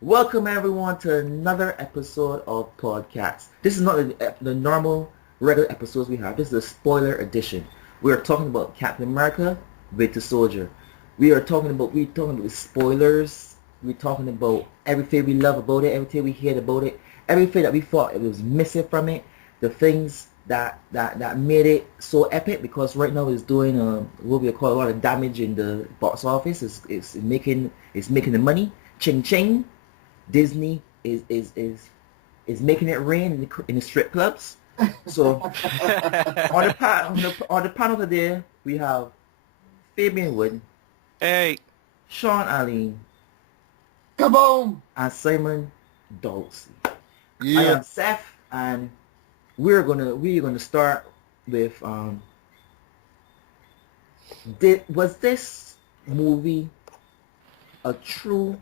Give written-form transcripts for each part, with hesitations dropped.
Welcome everyone to another episode of PodCats. This is not the normal regular episodes we have. This is a spoiler edition. We are talking about Captain America, Winter Soldier. We're talking about spoilers. We're talking about everything we love about it, everything we hate about it, everything that we thought it was missing from it, the things that made it so epic. Because right now it's doing what we call a lot of damage in the box office. It's making the money. Ching ching. Disney is making it rain in the strip clubs. So on the panel today we have Fabian Wood, Hey, Shawn Allen, Kaboom! and Simon Dulce. I Yeah. am Seth, and we're gonna start with was this movie a true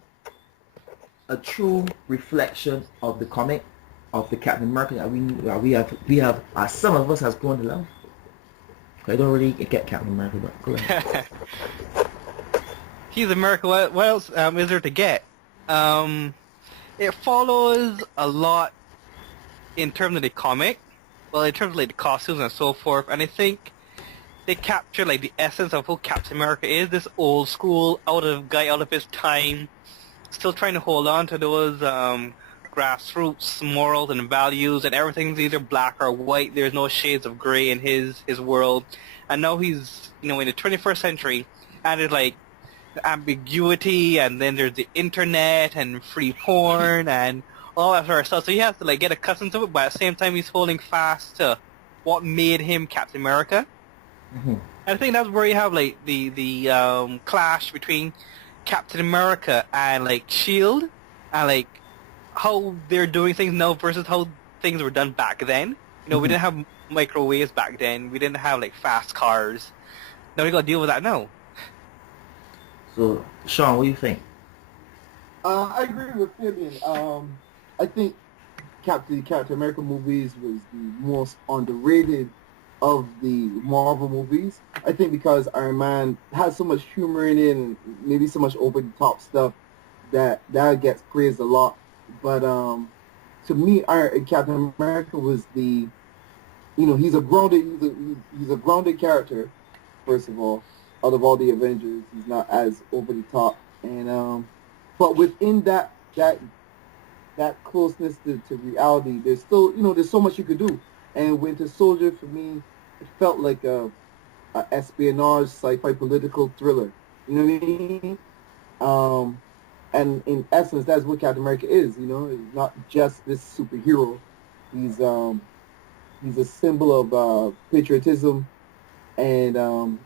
a true reflection of the comic of the Captain America that we have some of us has grown to love. I don't really get Captain America, but go ahead. he's America. What else is there to get? It follows a lot in terms of the comic, well, in terms of like the costumes and so forth, and I think they capture like the essence of who Captain America is. This old school, out of his time, still trying to hold on to those grassroots morals and values, and everything's either black or white. There's no shades of gray in his world. And now he's in the 21st century, and there's like ambiguity, and then there's the internet and free porn and all that sort of stuff. So he has to like get accustomed to it, but at the same time he's holding fast to what made him Captain America. Mm-hmm. And I think that's where you have like the clash between Captain America and like S.H.I.E.L.D. and like how they're doing things now versus how things were done back then. We didn't have microwaves back then. We didn't have like fast cars. Now we got to deal with that now. So Shawn, what do you think? I agree with Fabian. I think Captain America movies was the most underrated of the Marvel movies. I think because Iron Man has so much humor in it and maybe so much over the top stuff that gets praised a lot. But to me, Captain America was he's a grounded character. First of all, out of all the Avengers, he's not as over the top, and but within that closeness to reality, there's still there's so much you could do. And Winter Soldier, for me, it felt like a espionage sci-fi political thriller. You know what I mean? And in essence, that's what Captain America is. He's not just this superhero. He's a symbol of patriotism, and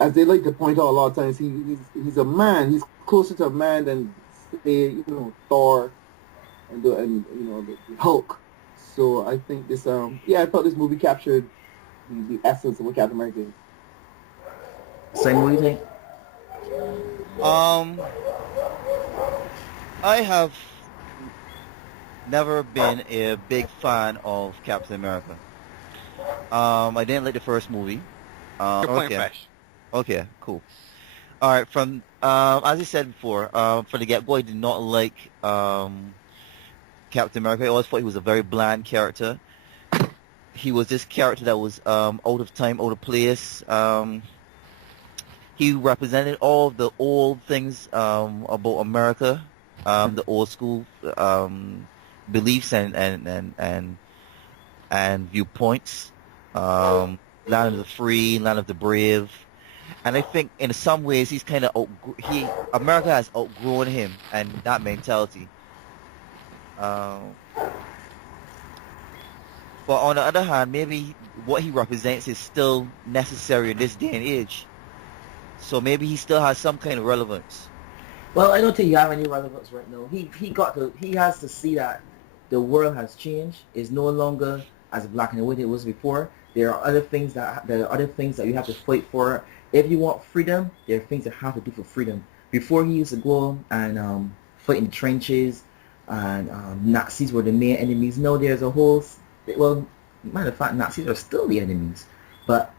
as they like to point out a lot of times, he's a man. He's closer to a man than say Thor and the Hulk. So I think this I thought this movie captured the essence of what Captain America is. Simon, what do you think? I have never been a big fan of Captain America. I didn't like the first movie. Your point Okay. fresh. Okay, cool. All right, from as I said before, from the get-go, I did not like Captain America. I always thought he was a very bland character. He was this character that was out of time, out of place. He represented all of the old things about America, the old school beliefs and viewpoints. Land of the free, land of the brave. And I think in some ways he's kind of America has outgrown him and that mentality. But on the other hand, maybe what he represents is still necessary in this day and age. So maybe he still has some kind of relevance. Well, I don't think you have any relevance right now. He has to see that the world has changed. It's no longer as black and white it was before. There are other things that you have to fight for. If you want freedom, there are things that you have to do for freedom. Before he used to go and fight in the trenches, and Nazis were the main enemies. Now there's a whole matter of fact, Nazis are still the enemies, but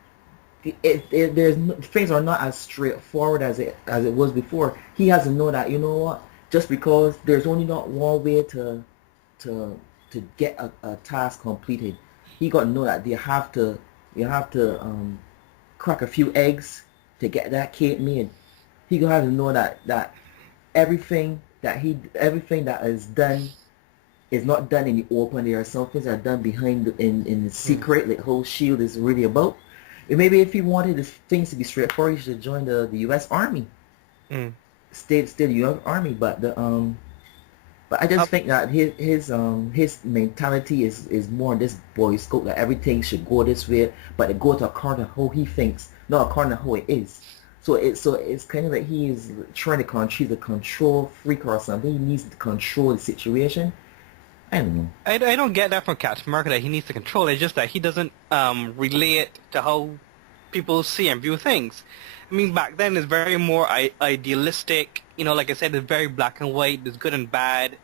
things are not as straightforward as it was before. He has to know that, you know what, just because there's only not one way to get a task completed. He got to know that you have to crack a few eggs to get that cake made. He gonna have to know that everything that is done is not done in the open. There are some things that are done behind in the secret, like whole S.H.I.E.L.D. is really about. And maybe if he wanted things to be straightforward, he should join the U.S. Army. Mm. Stay the U.S. Army, but I just think that his mentality is more in this Boy Scout, that everything should go this way, but it go to according to how he thinks, not according to how it is. So it's kind of like he is trying to he's a control freak or something. He needs to control the situation. I don't know. I don't get that from Captain America, that he needs to control it. It's just that he doesn't relate to how people see and view things. I mean, back then it's very more idealistic. You know, like I said, it's very black and white. There's good and bad.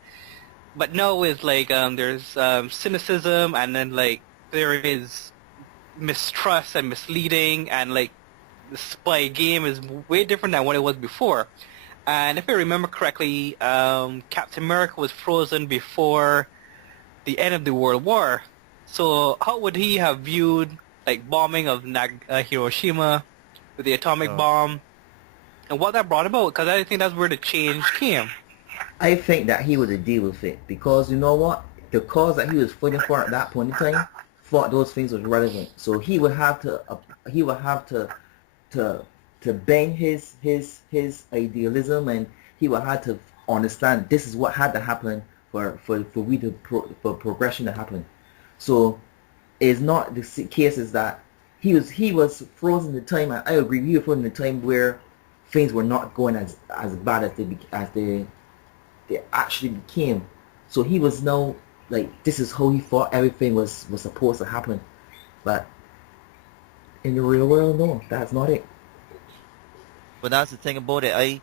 But now it's like there's cynicism, and then like there is mistrust and misleading, and like the spy game is way different than what it was before. And if I remember correctly, Captain America was frozen before the end of the World War. So how would he have viewed like bombing of Hiroshima with the atomic bomb, and what that brought about? Because I think that's where the change came. I think that he would deal with it because you know what, the cause that he was fighting for at that point in time, thought those things was relevant. So he would have to bang his idealism, and he would have to understand this is what had to happen for progression to happen. So it's not the case is that he was frozen the time, and I agree, he was frozen the time where things were not going as bad as they actually became. So he was now like, this is how he thought everything was supposed to happen. But in the real world, no, that's not it. But that's the thing about it.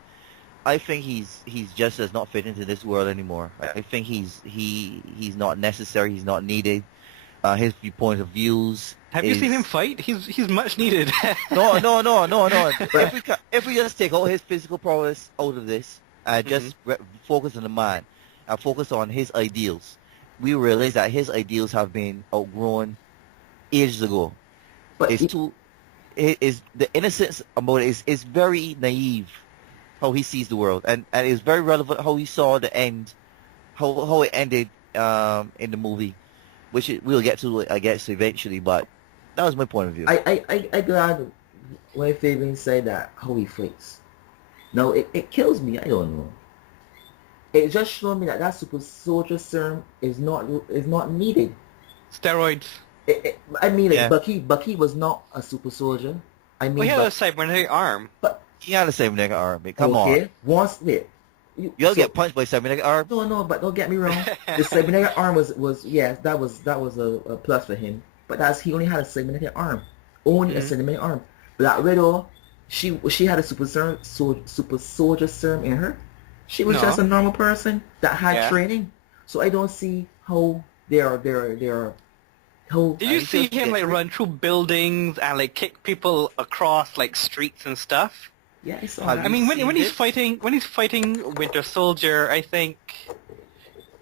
I think he's just does not fit into this world anymore. I think he's not necessary. He's not needed. His viewpoint of views. Have you seen him fight? He's much needed. No. If we just take all his physical prowess out of this, just focus on the man, and focus on his ideals, we realize that his ideals have been outgrown ages ago. But Is the innocence about it is very naive, how he sees the world, and it's very relevant how he saw the end, how it ended in the movie, which we'll get to, I guess, eventually. But that was my point of view. I glad when Fabian said that how he fights. No, it kills me. I don't know. It just showed me that super soldier serum is not needed. Steroids. I mean, like, yeah. Bucky was not a super soldier. I mean, well, he had a cybernetic arm. But he had a cybernetic arm. Come on. Once you'll get punched by cybernetic arm. No, but don't get me wrong. The cybernetic arm was yes, that was a plus for him. But he only had a cybernetic arm, a cybernetic arm. But that Widow, she had a super soldier serum in her. She was just a normal person that had training. So I don't see how they're Did you see him like run through buildings and like kick people across like streets and stuff? Yeah, I saw that. I mean, when he's fighting Winter Soldier, I think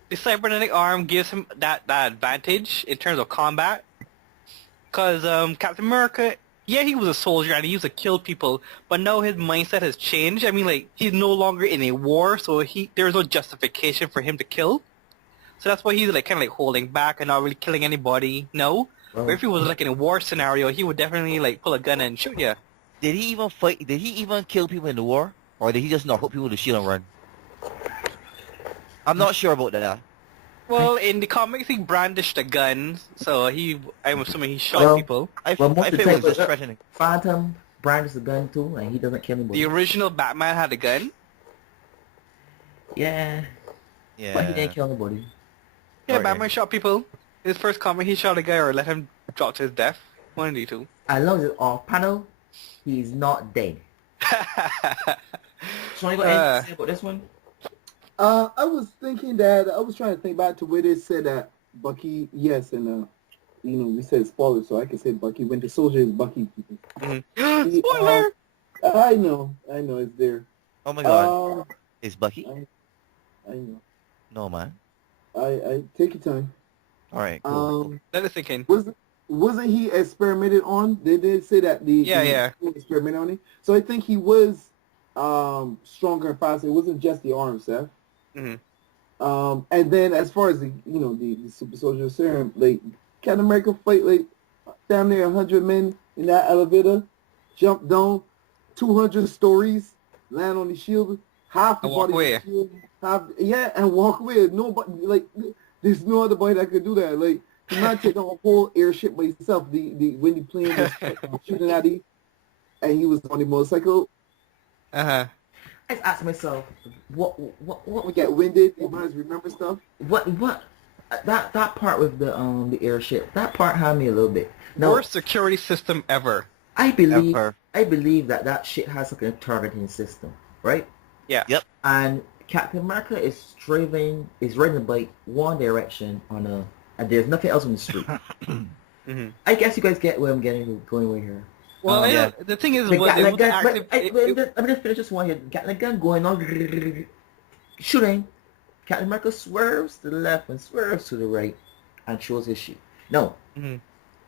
the cybernetic arm gives him that advantage in terms of combat. Because Captain America, yeah, he was a soldier and he used to kill people, but now his mindset has changed. I mean, like, he's no longer in a war, so there's no justification for him to kill. So that's why he's like kind of like holding back and not really killing anybody. No, but if he was like in a war scenario, he would definitely like pull a gun and shoot you. Did he even fight? Did he even kill people in the war, or did he just not put people to shield and run? I'm not sure about that. Well, in the comics, he brandished a gun, so I'm assuming he shot people. I think it was just threatening. Phantom brandished a gun too, and he doesn't kill anybody. The original Batman had a gun. Yeah. But he didn't kill anybody. Yeah, Batman shot people. His first comic, he shot a guy or let him drop to his death. One of the two. I love it. Off panel, he's not dead. So you got anything to say about this one? I was thinking that I was trying to think back to where they said that Bucky, yes, and we said spoilers, so I can say Bucky. Winter Soldier is Bucky. Mm-hmm. Spoiler. I know, it's there. Oh my God, is Bucky? I know. No, man. I take your time. All right, cool. Let us think in. Wasn't he experimented on? They did say that Yeah. he experimented on it. So I think he was stronger and faster. It wasn't just the arm, Seth. Hmm. And then as far as the super soldier serum, like Captain America fight like down there 100 men in that elevator, jump down 200 stories, land on the shield, half the And walk body on away. the shield, and walk away. Nobody like there's no other body that could do that. Like the man take on a whole airship by himself. The when the plane was shooting at him, and he was on the motorcycle. Uh-huh. I just asked myself, what We get winded. You might remember stuff. that part with the airship, that part had me a little bit. Now, Worst security system ever. I believe Ever. that shit has like a targeting system, right? Yeah. Yep. And Captain America is riding a bike one direction and there's nothing else on the street. Hmm. I guess you guys get where I'm going with here. Well, Yeah. the thing is, The was it Gatling was gun, active. let me just finish this one here. Gatling gun going on, shooting. Captain America swerves to the left and swerves to the right and shows his shield. No, Mhm.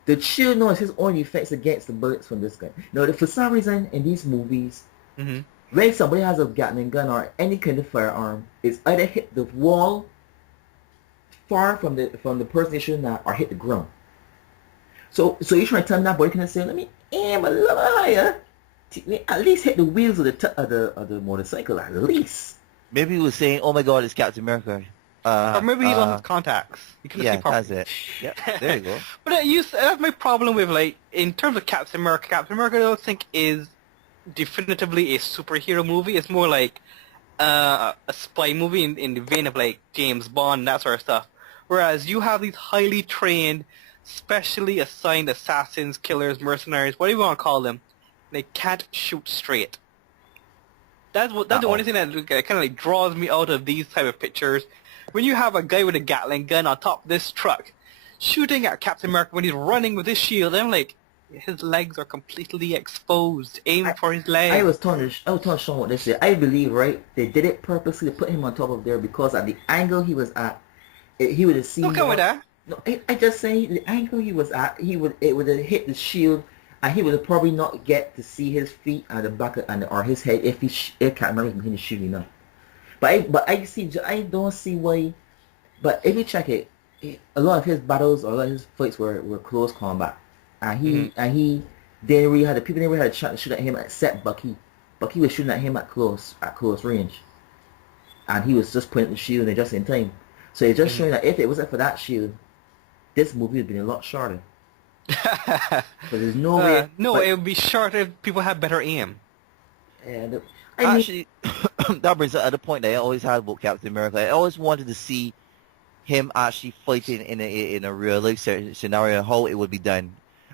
the shield knows his own effects against the bullets from this gun. Now, for some reason in these movies, Mhm. when somebody has a Gatling gun or any kind of firearm, it's either hit the wall far from the person they're shooting at or hit the ground. So you're trying to tell me that boy can say, let me aim a little higher, at least hit the wheels of the motorcycle, at least. Maybe he was saying, "Oh my God, it's Captain America." Or maybe he lost his contacts. He couldn't Yeah, see properly. that's it. Yep, there you go. But that's my problem with, like, in terms of Captain America, I don't think is definitively a superhero movie. It's more like a spy movie in the vein of, like, James Bond, that sort of stuff. Whereas you have these highly trained, specially assigned assassins, killers, mercenaries, whatever you want to call them. They can't shoot straight. That's the only thing that kind of like draws me out of these type of pictures. When you have a guy with a Gatling gun on top of this truck, shooting at Captain America when he's running with his shield, I'm like, his legs are completely exposed. Aim for his legs. I was telling Shawn what they said. I believe, right, they did it purposely to put him on top of there because at the angle he was at, he would have seen. Don't come with that. No, I just say the angle he was at, it would have hit the shield, and he would have probably not get to see his feet and the back or his head if Captain America continued shooting up. But I don't see why. But if you check it, a lot of his battles or a lot of his fights were close combat, and he didn't really have people didn't really have a chance to shoot at him except Bucky. Bucky was shooting at him at close range, and he was just putting the shield in just in time. So it's just showing that if it wasn't for that shield, this movie would have been a lot shorter. But there's no way. No, it would be shorter if people had better aim. Yeah, Actually, that brings up the point that I always had about Captain America. I always wanted to see him actually fighting in a real life scenario, how it would be done.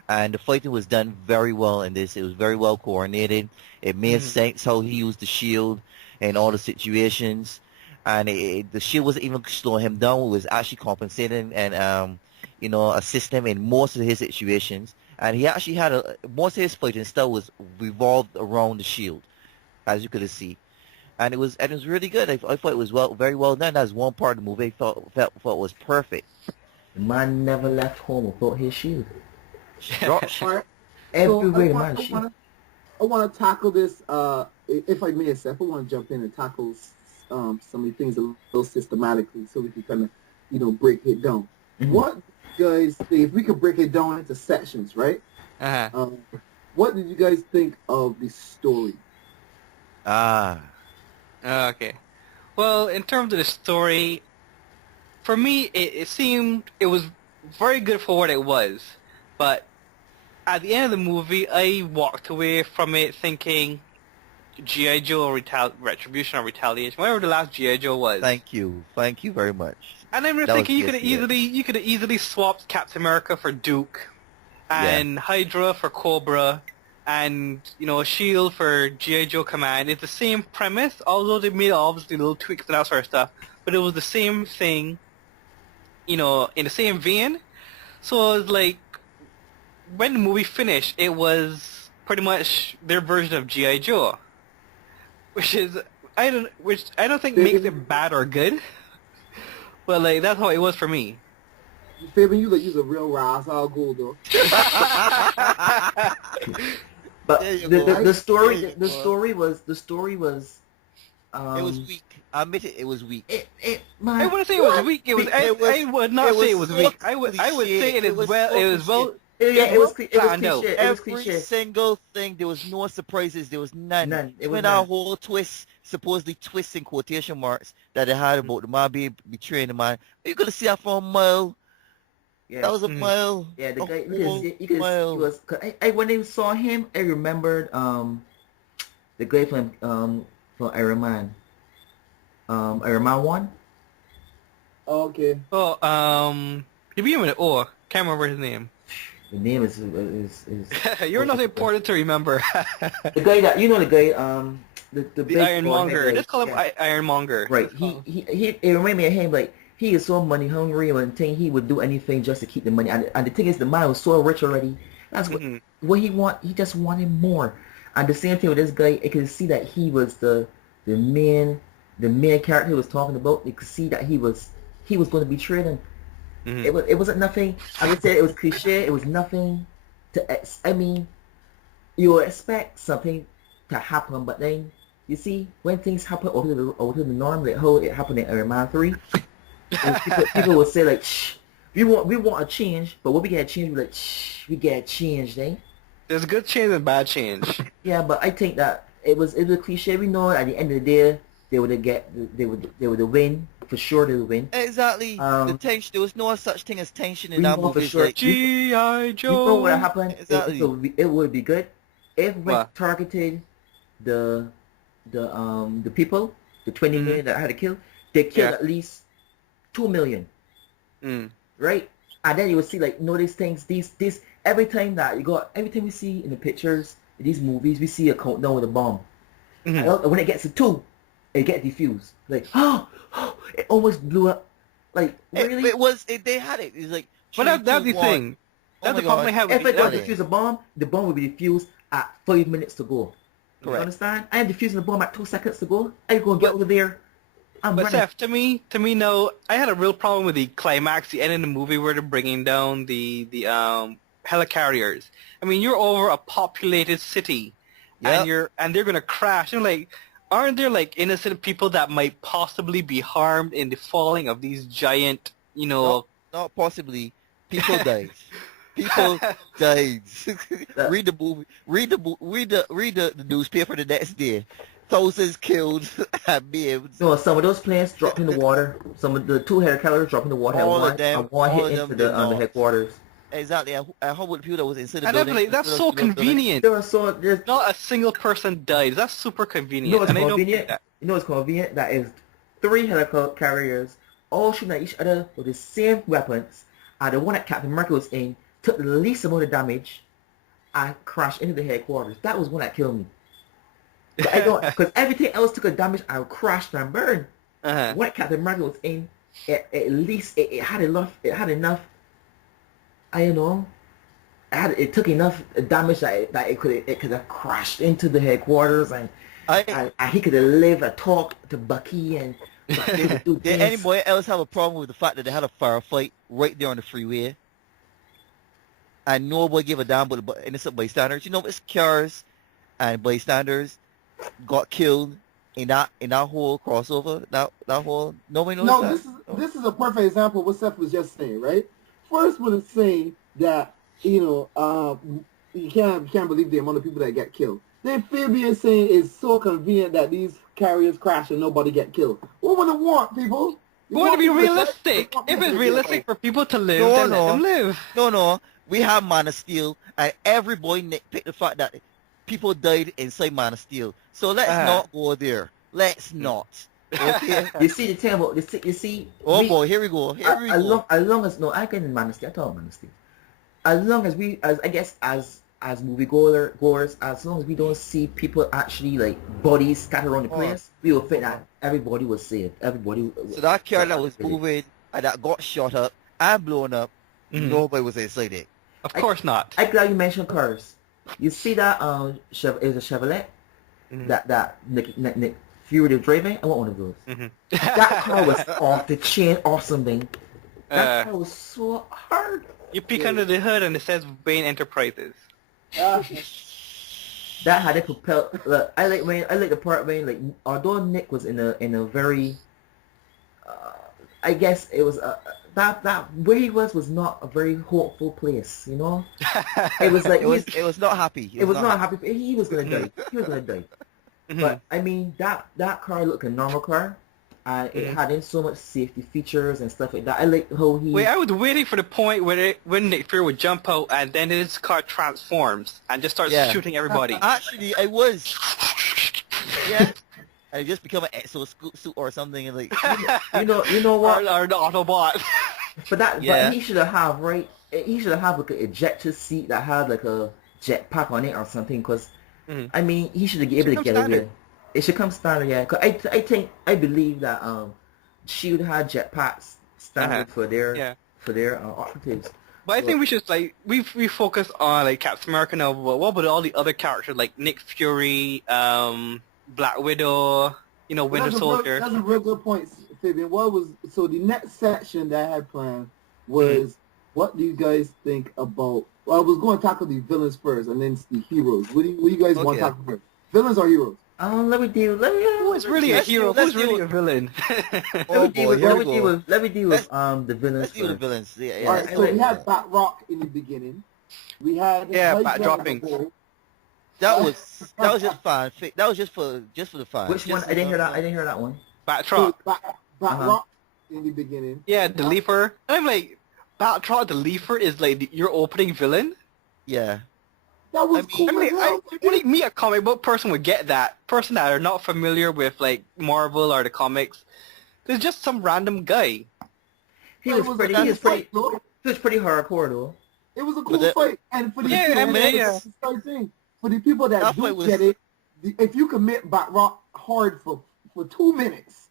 And the fighting was done very well in this. It was very well coordinated. It made sense how he used the shield in all the situations. And the shield wasn't even slowing him down. It was actually compensating and assisting him in most of his situations. And he actually had most of his fighting style was revolved around the shield, as you could see. And it was really good. I thought it was very well done. That's one part of the movie I felt was perfect. the man never left home without his shield. Alright. Everywhere, I want to tackle this. If I may, Seth, I want to jump in and tackle some of the things a little systematically, so we can kind of, break it down. Mm-hmm. What guys think? If we could break it down into sections, right? Uh-huh. What did you guys think of the story? Okay. Well, in terms of the story, for me, it seemed it was very good for what it was. But at the end of the movie, I walked away from it thinking G.I. Joe Retribution or Retaliation, whatever the last G.I. Joe was. Thank you very much. And I'm That thinking was you could have easily swapped Captain America for Duke, and Hydra for Cobra, and S.H.I.E.L.D. for G.I. Joe Command. It's the same premise, although they made obviously little tweaks and that sort of stuff. But it was the same thing, in the same vein. So it was like, when the movie finished, it was pretty much their version of G.I. Joe. Which is, I don't think makes it bad or good. But like that's how it was for me. Fabian, you like use a real rise. I'll go though. But There you the, go. the, the story There you the go. story was It was weak. I admit it. It was weak. it I man wouldn't say it was weak. It was. I would not say it was so weak. I would cliche. say it is well. So It was cliche. well. yeah It it was was well it was planned out. cliche it was Every cliche single thing. There was no surprises. There was none. none it was Even our none whole twist, supposedly twist in quotation marks, that they had about the man betraying the man. You're gonna see that for a mile. yeah That was a Mhm. mile. yeah the A guy whole you could he mile. was 'cause I when I saw him I remembered the guy from Iron Man Iron Man 1. Okay. Oh, to begin with, can't remember his name. The name is You're not important to remember. the guy that you know the guy the The big Ironmonger. guy Let's call him yeah. Ironmonger. Right. Let's call him. He it reminded me of him like he is so money hungry and thing he would do anything just to keep the money. And the thing is the man was so rich already. That's Mhm. what he want. He just wanted more. And the same thing with this guy, you could see that he was the main character he was talking about. You could see that he was going to betray them. Mhm. It wasn't nothing. I would say it was cliche. It was nothing I mean, you would expect something to happen, but then you see when things happen out of the norm, like how it happened in Iron Man 3, and people would say like, shh, we want a change, but when we get a change, we're like, shh, we get a change, eh? There's good change and bad change. Yeah, but I think that it was a cliche. We know at the end of the day, they would win for sure. They would win. Exactly. The Um, tension. There was no such thing as tension in we that know for movie. It's sure. like, G.I. You know what Joe. happened? exactly. It would be good if we What? targeted the the people, the 20 Mhm. million that I had to kill. They killed Yeah. at least 2 million, Mm. right? And then you would see like these things, these every time we see in the pictures in these movies, we see a countdown with a bomb. Mhm. And when it gets to 2, it gets defused. Like it almost blew up. Like really? They had it. It's like, But three, that's two, the one. thing. Oh That's my the problem I God. have If with it does the defuse a bomb, the bomb will be defused at 5 minutes to go. You Correct. understand? I am defusing the bomb at 2 seconds to go. I go and get over there. I'm But running. Seth, to me, no. I had a real problem with the climax, the end of the movie where they're bringing down the helicarriers. I mean, you're over a populated city, Yep. and they're gonna crash. And like, aren't there like innocent people that might possibly be harmed in the falling of these giant, Not possibly. People died. People died. That- Read the movie. Read the newspaper the next day. Thousands killed and maimed. No, some of those planes dropped in the water. Some of the 2 helicopters dropped in the water. All of them. And one All hit of them into did the not. headquarters. Exactly. And how about the people that was inside the And building? definitely, that's so convenient. There's Not a single person died. That's super convenient. you know what's and I don't convenient? get that. You know what's convenient? That is 3 helicarriers all shooting at each other with the same weapons. And the one that Captain America was in took the least amount of damage and crashed into the headquarters. That was one that killed me. But I don't, because everything else took a damage and crashed and burned. Uh-huh. What Captain America was in, at least it had enough. It had enough. I don't know. It took enough damage that it could have crashed into the headquarters and he could have lived and talk to Bucky and Bucky would do Did things. anybody else have a problem with the fact that they had a firefight right there on the freeway? And nobody gave a damn about the innocent bystanders. You know, it's cars and bystanders got killed in that whole crossover. That whole nobody knows No, that. this is a perfect example of what Seth was just saying, right? First, when it's saying that you can't believe the amount of people that get killed. Then Fabian saying it's so convenient that these carriers crash and nobody get killed. What would it want, people? We want to be people to- realistic. you want If people it's to get realistic killed. for people to live, No, then no. let them live. No. We have Man of Steel, and everybody nitpicked the fact that people died inside Man of Steel. So let's not go there. Let's not. Okay? You see the thing about you see. Oh boy, here we go. Here we go. As long as no, I can Man of Steel. I thought Man of Steel. As long as as movie goers, as long as we don't see people actually like bodies scattered around the place, we will think that everybody was saved. Everybody. So that car that was moving and that got shot up and blown up, nobody was inside it. Of course not. I'm glad you mentioned cars. You see that is a Chevrolet that Nick Fury the driving, I want one of those. That car was off the chain, awesome, man. That car was so hard. You peek under the hood and it says Bain Enterprises. That had a propel. Look, I like the part when, like, although Nick was in a very, I guess it was that where he was not a very hopeful place, you know. It was like it was not happy. It was not happy. He was gonna die. He was gonna die. But I mean, that car looked like a normal car. It had in so much safety features and stuff like that. I like how he... Wait, I was waiting for the point when Nick Fury would jump out and then his car transforms and just starts shooting everybody. Actually, I was. Yeah. And just become an exo suit or something and like... You know what? Or the Autobot. But he should have like an ejector seat that had like a jetpack on it or something, because I mean, he should be able to get away. It should come standard, yeah. Cause I believe that S.H.I.E.L.D. had jetpacks standard for their operatives. But I think we should we focus on like Captain America now. But what about all the other characters like Nick Fury, Black Widow, Winter Soldier? That's a real good point, Fabian. So the next section that I had planned was what do you guys think about? Well, I was going to tackle the villains first, and then the heroes. What do you guys want to tackle first? Villains or heroes? Let me deal. Who's really a hero? Who's really a villain? Let me deal with the villains. Let's deal with the villains. Yeah. All right. So we had Batrock in the beginning. We had bat dropping. That was just fun. That was just for the fun. Which one? I didn't hear that one. Batrock. Batrock in the beginning. Yeah, the Leaper. I'm like, Batrock the Leaper is like your opening villain. Yeah. That was cool. Me, a comic book person, would get that. Person that are not familiar with like Marvel or the comics. There's just some random guy. He was pretty hardcore though. It was a cool fight, and for the for the people that do get it, if you commit Batrock hard for 2 minutes,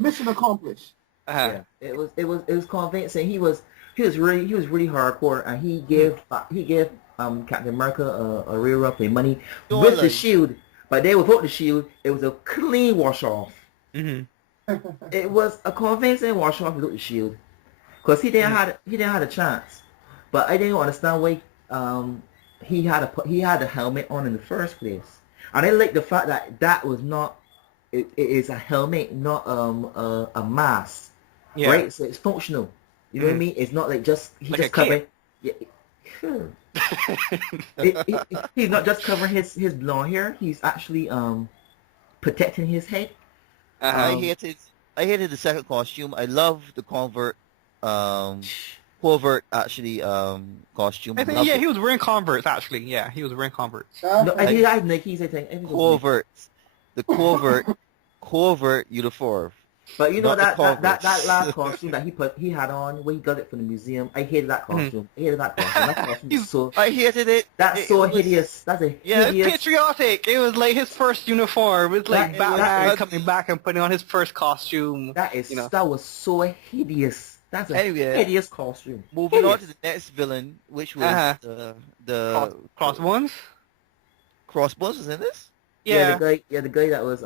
mission accomplished. Yeah, it was convincing. He was really hardcore, and he gave Captain America a real rough money with the S.H.I.E.L.D. But then without the S.H.I.E.L.D., it was a clean wash off. It was a convincing wash off without the S.H.I.E.L.D. because he didn't have a chance. But I didn't understand why he had a helmet on in the first place, and I like the fact that was not. It is a helmet, not a mask, right? So it's functional. You know what I mean? It's not like just covering. Yeah, sure. He's not just covering his blonde hair. He's actually protecting his head. I hated the second costume. I love the covert actually costume. I think he was wearing Converse actually. Yeah, he was wearing Converse. No, I had Nikes. I think the covert uniform. But you know that last costume that he had on when he got it from the museum. I hated that costume. That costume was so. I hated it. That's so hideous. That's a hideous. It's patriotic. It was like his first uniform. It was like Batman coming back and putting on his first costume. That was so hideous. That's a hideous costume. Moving on to the next villain, which was the Crossbones. Crossbones was in this. Yeah, the guy that was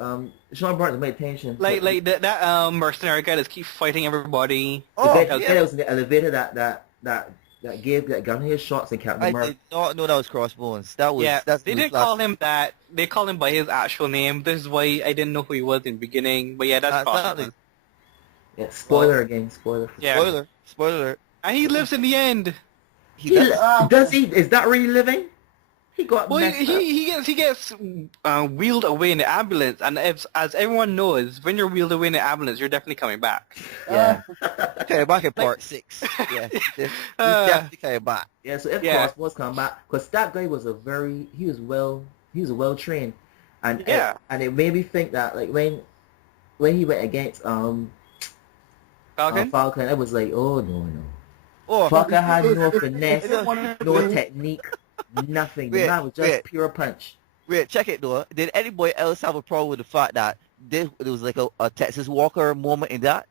Shawn brought to my attention. Like that mercenary guy that keeps fighting everybody. The guy that was in the elevator that got his shots and Captain America. I did not know that was Crossbones. They did call him that. They called him by his actual name. This is why I didn't know who he was in the beginning. But yeah, that's Crossbones. Yeah, spoiler again. Spoiler. Yeah. Spoiler. And he lives in the end. Does he? Is that really living? He got he gets wheeled away in the ambulance, and as everyone knows, when you're wheeled away in the ambulance, you're definitely coming back. Yeah. Okay, back in part 6. Yeah, he's definitely coming back. Yeah, so if Crossbones come back, because that guy was he was well trained, and it made me think that like when he went against Falcon, I was like, oh no. Falcon had no finesse, no technique. Nothing. The man was just pure punch. Wait, check it though. Did anybody else have a problem with the fact that there was like a Texas Walker moment in that?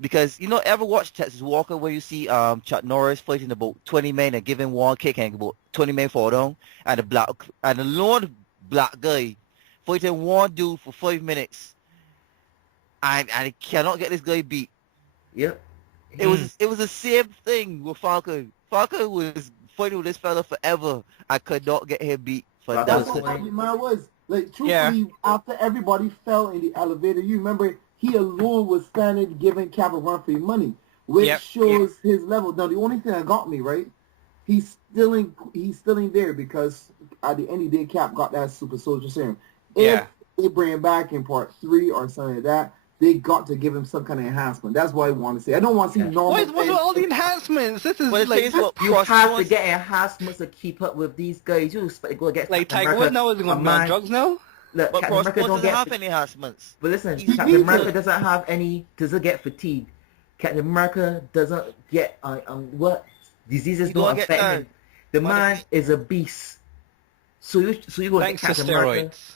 Because ever watch Texas Walker where you see Chuck Norris fighting about 20 men and giving one kick and about 20 men fall down, and the lone black guy fighting one dude for 5 minutes, and I cannot get this guy beat. Yep. It was the same thing with Falcon. Falcon was fighting with this fella forever. I could not get him beat for Falcon That's was nothing. what funny. the man was. Like, Yeah. truthfully, after everybody fell in the elevator, you remember he alone was standing giving Cap a run for his money, which Yep. shows his level. Now, the only thing that got me, right, he's still in there because at the end of the day, Cap got that super soldier serum. Yeah. If they bring him back in part 3 or something like that, they got to give him some kind of enhancement. That's what I want to see. I don't want to see Yeah. normal. What's with all the enhancements? This is But the like thing is, what You Cross have to Jones- get enhancements to keep up with these guys. You expect to go against like Captain Tiger America. Woods now is a going on man- drugs now. Look, But Captain Cross America Jones don't doesn't get. have any enhancements. But listen, He Captain needs America it. doesn't have any. Doesn't get fatigued. Captain America doesn't get what diseases He don't don't get affect him. tired. The But man is a beast. So you go get Thanks to Captain America. steroids.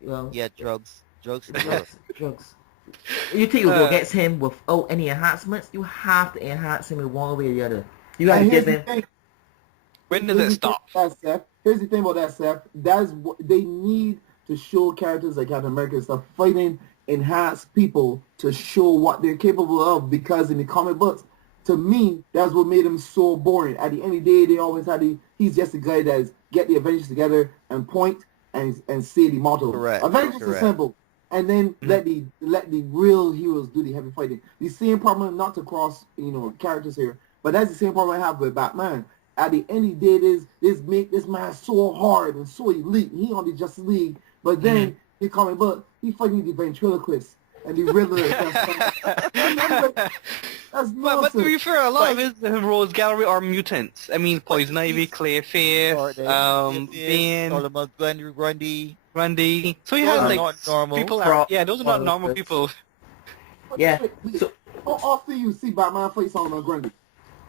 Well, Yeah, drugs. Drugs. drugs. You think you go against him without any enhancements? You have to enhance him in one way or the other. You got to And give here's him. the thing. When does it stop? Here's the thing about that, Seth. That's what they need to show characters like Captain America and stuff fighting enhanced people to show what they're capable of. Because in the comic books, to me, that's what made him so boring. At the end of the day, they always had he's just a guy that's get the Avengers together and point and say the motto. Correct, Avengers is correct. simple. And then let the real heroes do the heavy fighting. The same problem, not to cross characters here, but that's the same problem I have with Batman. At the end of the day, this man so hard and so elite. He on the Justice League, but then he comic book, he fighting the ventriloquist and the Riddler. That's But to nonsense. be fair, a lot of his rogues gallery are mutants. I mean, Poison Ivy, Clayface, Bane, Solomon Grundy. Randy. So he Those has are like not normal. people. Pro- Those are not normal people. Yeah. So How often you see Batman fight Solomon Grundy?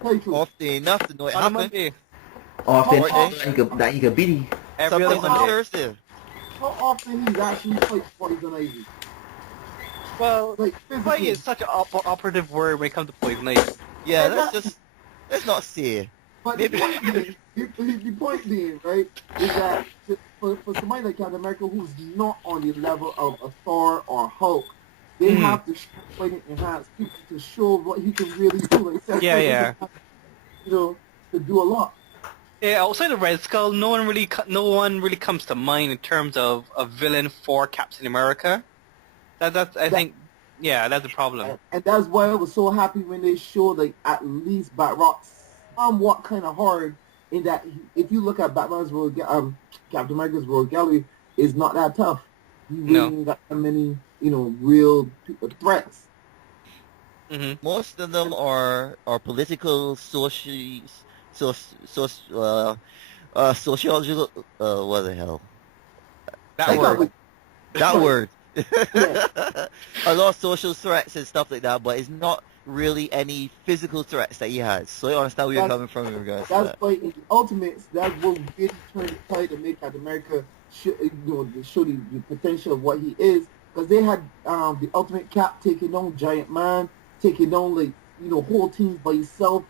Tell you the truth. Often enough to know it On a happened. Monday, often Often. you can beat him. every other Sometimes on Monday. Thursday. How often he's actually fight Poison Ivy? Well, Like fight physically. is such an operative word when it comes to Poison Ivy. Yeah, let's not say. But Maybe- the point being, right, is that for somebody like Captain America who's not on the level of a Thor or Hulk, they have to fight and enhance people to show what he can really do. Like, Seth Yeah, said, yeah. To do a lot. Yeah, outside of Red Skull, no one really comes to mind in terms of a villain for Captain America. I think, that's the problem. And that's why I was so happy when they showed, like, at least Batroc somewhat kind of hard in that if you look at Batman's Captain America's Rogue Gallery, is not that tough. He really No. ain't got that many, real threats. Hmm. Most of them are political, sociological. What the hell? That Like, word. That word. Yeah. A lot of social threats and stuff like that, but it's not really any physical threats that he has. So I understand where you're coming from in regards to That's that. why in the Ultimates, that's what really turned the tide to make Captain America show the potential of what he is. Because they had the Ultimate Cap taking on Giant Man, taking on whole teams by himself.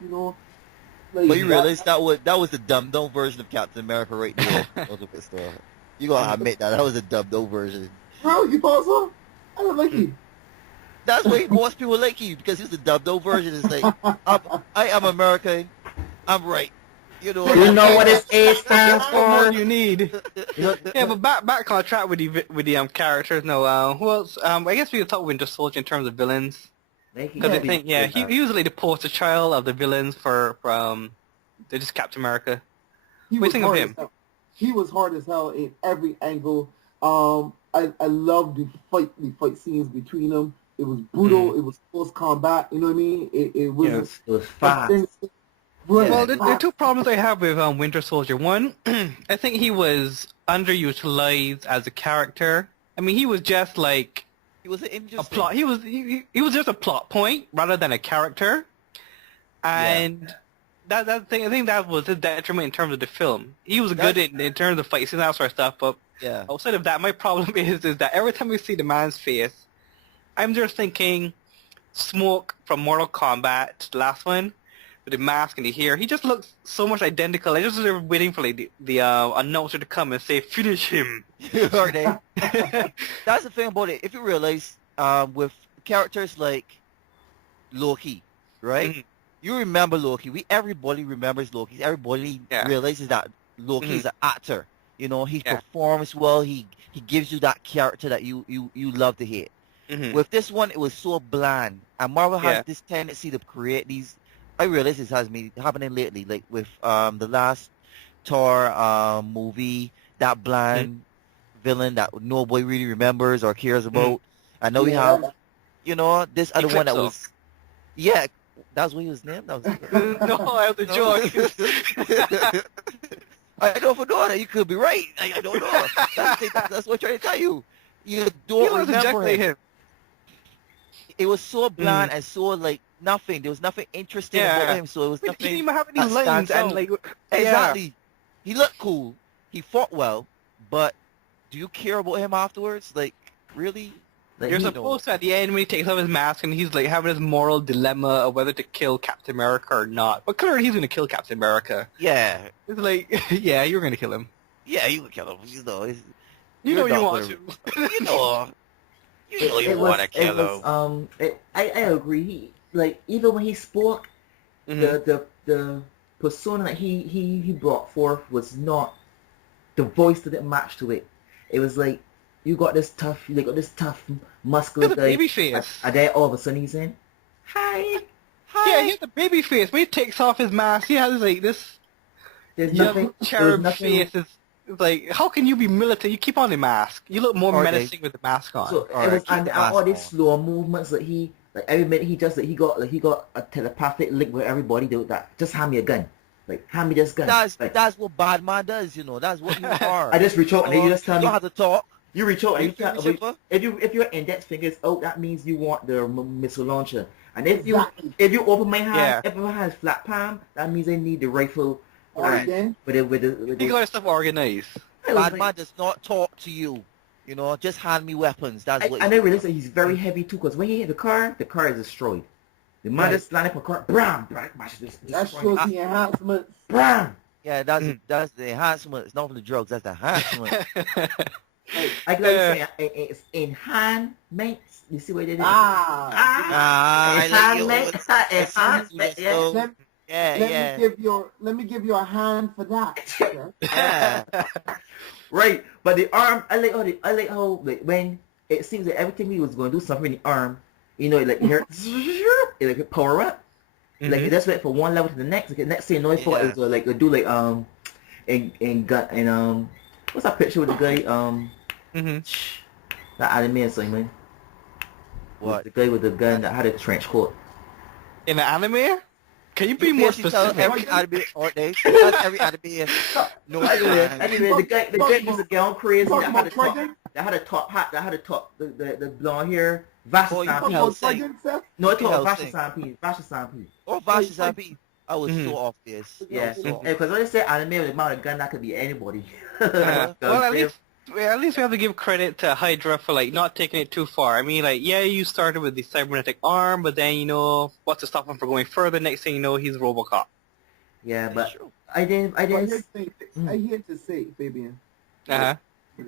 Like, But you realize that was the dumbed down version of Captain America right there. Ultimate Star. You gotta admit that was a dumbed down version. Bro, you thought so? I don't like you. That's why most people like you, because he's the dubbed down version. It's like, I am American, I'm right. You know what this A stands What more for? do you need? Yeah, but back on track with the characters now. Who else? I guess we could talk Winter Soldier in terms of villains. Because I think, he was like the poster child of the villains for they're just Captain America. He What do you think was of hard him? as hell. He was hard as hell in every angle. I love the fight scenes between them. It was brutal. It was close combat. You know what I mean? It was. It was fast. Right. Well, there are two problems I have with Winter Soldier. One, I think he was underutilized as a character. I mean, he was just like He was an a interesting. plot. He was just a plot point rather than a character, and I think that was his detriment in terms of the film. He was good in terms of fights and that sort of stuff, but Yeah. outside of that, my problem is that every time we see the man's face, I'm just thinking Smoke from Mortal Kombat, the last one, with the mask and the hair. He just looks so much identical. I just was waiting for like the announcer to come and say, "Finish him." Are they? That's the thing about it. If you realize, with characters like Loki, right? Mhm. You remember Loki. Everybody remembers Loki. Everybody Yeah. realizes that Loki is an actor. You know, he Yeah. performs well. He gives you that character that you love to hate. Mhm. With this one, it was so bland, and Marvel has Yeah. this tendency to create these. I realize this has been happening lately, like with the last Thor movie, that bland villain that nobody really remembers or cares about. I know we have, this other one that Eclipso. was, yeah, that's what he was named. That was No, I have the joke. I don't know that. You could be right. I don't know. That's what I'm trying to tell you. You He don't looks remember exactly him. him. It was so bland and so like nothing. There was nothing interesting about him. So it was He nothing didn't even have any that lines stands and out. like Exactly. He looked cool. He fought well, but do you care about him afterwards? Like, really? Like, You're supposed to at the end when he takes off his mask and he's like having this moral dilemma of whether to kill Captain America or not. But clearly he's gonna kill Captain America. Yeah. It's like, yeah, you're gonna kill him. Yeah, you would kill him. You know, You know you're you not want gonna- to. You know you It want to was, kill him. I agree. He, like, even when he spoke, Mhm. the persona that he brought forth was not, the voice didn't match to it. It was like, you got this tough, muscular He's a guy, baby face. and then all of a sudden he's in, hi. Yeah, he has a baby face. When he takes off his mask, he has like this There's young nothing, there was cherub nothing. face. It's like, how can you be militant? You keep on the mask. You look more Or they- menacing with the mask on. So All it right, was, keep and the all mask these on. slow movements that he, like every minute he just, like he got a telepathic link with everybody. They would that, just hand me a gun, like hand me this gun. Like, That's what bad man does. That's what you are. I just reach out and then you just tell You me. don't have to talk. You reach out and You you tell feel me, Shipper? if your index finger is out, that means you want the missile launcher. And if you Exactly. if you open my hand, Yeah. if my hand is flat palm, that means they need the rifle. Alright, then. With He the got his stuff organized. Bad man does not talk to you. Just hand me weapons. That's what. And I realized that he's very heavy too, because when he hit the car is destroyed. The man just landed up a car, bram, That shows the enhancements. bram. Yeah, that's the enhancement. It's not for the drugs. That's the enhancement. I can say it's enhancement. You see what they did? I like you. Enhancement. Yeah. Let me give you a hand for that. sir. Yeah. Right, but the arm, I like how like when it seems that everything he was going to do something in the arm, like here, it like power up, like it just went from one level to the next. Like the next thing, I thought it was like do like in what's that picture with the guy that anime or something, man? What? The guy with the gun that had a trench coat. In the anime? Can you be more Basically tell specific? every anime, or they tell every anime. No, Anyway, the guy used to get all crazy. Talking That about had a top hat. That had a top. The blonde hair. Oh, Vash you Talking know, about say- Sergeant Seth? No, I thought Hellsing. Vash Stampede. Oh, Vash is happy. I was so off this. Yeah, because when they say anime with the amount of gun, that could be anybody. Well, at least we have to give credit to Hydra for like not taking it too far. I mean, like, yeah, you started with the cybernetic arm, but then what's to stop him from going further? Next thing you know, he's RoboCop. Yeah, but True. I didn't. I hate to say, Fabian, Uh-huh.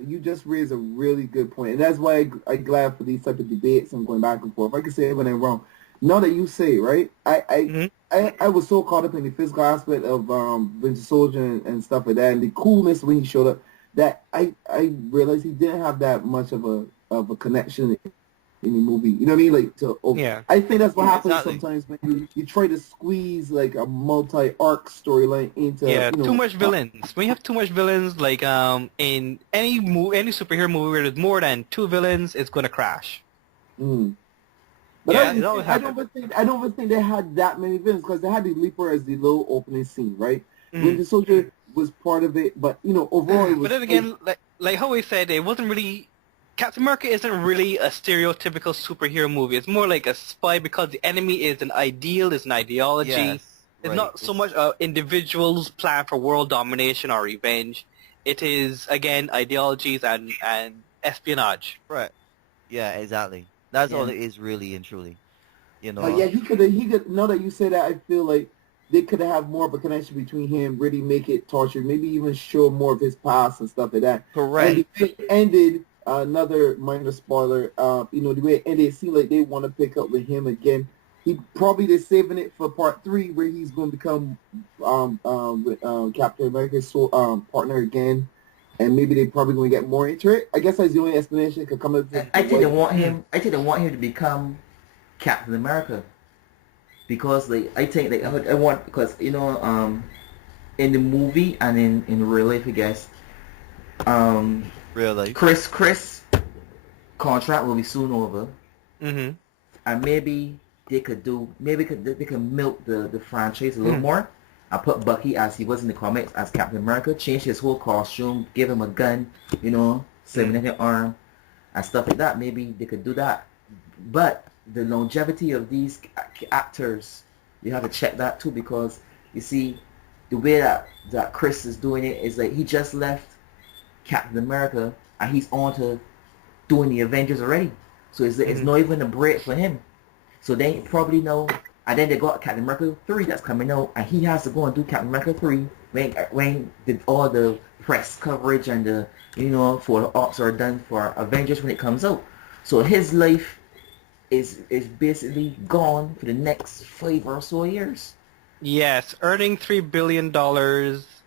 you just raised a really good point, and that's why I'm glad for these type of debates and going back and forth. I can say it when I'm wrong. Now that you say it, right, I was so caught up in the physical aspect of Winter Soldier and stuff like that, and the coolness when he showed up, that I realized he didn't have that much of a connection in the movie. You know what I mean? Like Yeah. I think that's what happens Exactly. sometimes when you try to squeeze like a multi-arc storyline into Yeah, too much villains. When you have too much villains, like in any superhero movie where there's more than two villains, it's gonna crash. Mm. But Yeah, I it always happens. don't even think they had that many villains because they had the Leaper as the little opening scene, right? Mhm. Winter Soldier was part of it, but overall it was. But then again, like how we said, it wasn't really. Captain America isn't really a stereotypical superhero movie. It's more like a spy because the enemy is an ideal, is an ideology. Yes, It's right. not so much individuals' plan for world domination or revenge. It is again ideologies and espionage. Right. Yeah, exactly. That's all Yeah. it is, really and truly. Yeah, he could. Now that you say that, I feel like they could have more of a connection between him, really make it torture, maybe even show more of his past and stuff like that. Correct. And the way it ended, another minor spoiler, the way it ended, it seemed like they want to pick up with him again. They're saving it for part 3 where he's going to become with Captain America's partner again. And maybe they're probably going to get more into it. I guess that's the only explanation that could come up. I think they want him. I think they want him to become Captain America, because I think I want, because in the movie and in real life, I guess, Real life. Chris contract will be soon over, Mm-hmm. and maybe they could milk the franchise a little more. I put Bucky, as he was in the comics, as Captain America, change his whole costume, give him a gun, cybernetic arm, and stuff like that. Maybe they could do that. But the longevity of these actors, you have to check that too, because you see, the way that Chris is doing it is like he just left Captain America and he's on to doing the Avengers already. So it's not even a break for him. So they probably know. And then they got Captain America 3 that's coming out, and he has to go and do Captain America 3 when all the press coverage and for the ops are done for Avengers when it comes out. So his life is basically gone for the next 5 or so years. Yes, earning $3 billion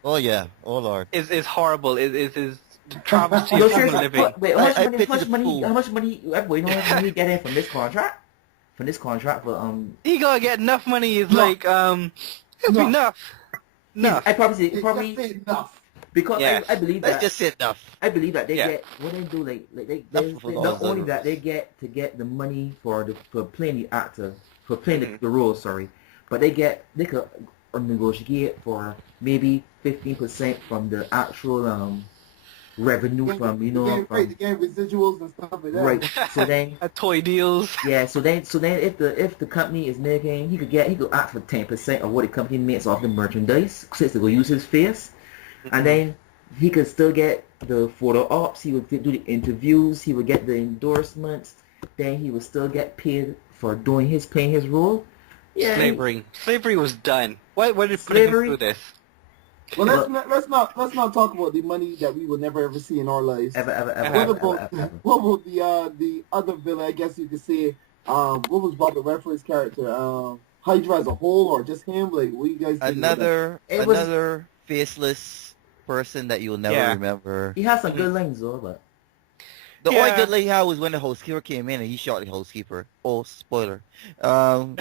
Oh yeah. Oh Lord. is horrible. Is travesty No, of human seriously, living. wait, I how pity much the money? fool. How much money? Wait, how much money you get in from this contract? From this contract for He gonna get enough money. Is No. it'll be enough. Enough. I probably It's just enough. because Yes. I believe Let's that just say enough. I believe that they Yeah. get what they do, they Enough for not all only the that they get the money for playing the actor, for playing the role, sorry, but they could negotiate for maybe 15% from the actual revenue from the game residuals and stuff like that. right. So then Toy deals. yeah, so then if the company is making, he could ask for 10% of what the company makes off the merchandise, since they will use his face, and then he could still get the photo ops. He would do the interviews. He would get the endorsements. Then he would still get paid for playing his role. Yeah, Slavery was done. Why did put Slavery? him through this? Well, let's not talk about the money that we will never ever see in our lives. ever. What about the other villain? I guess you could say. What was Robert Redford's character? Hydra as a whole, or just him? Like, what do you guys think? Another faceless person that you'll never remember. He has some good lines though, but The only good thing he had was when the housekeeper came in and he shot the housekeeper. Oh, spoiler. That's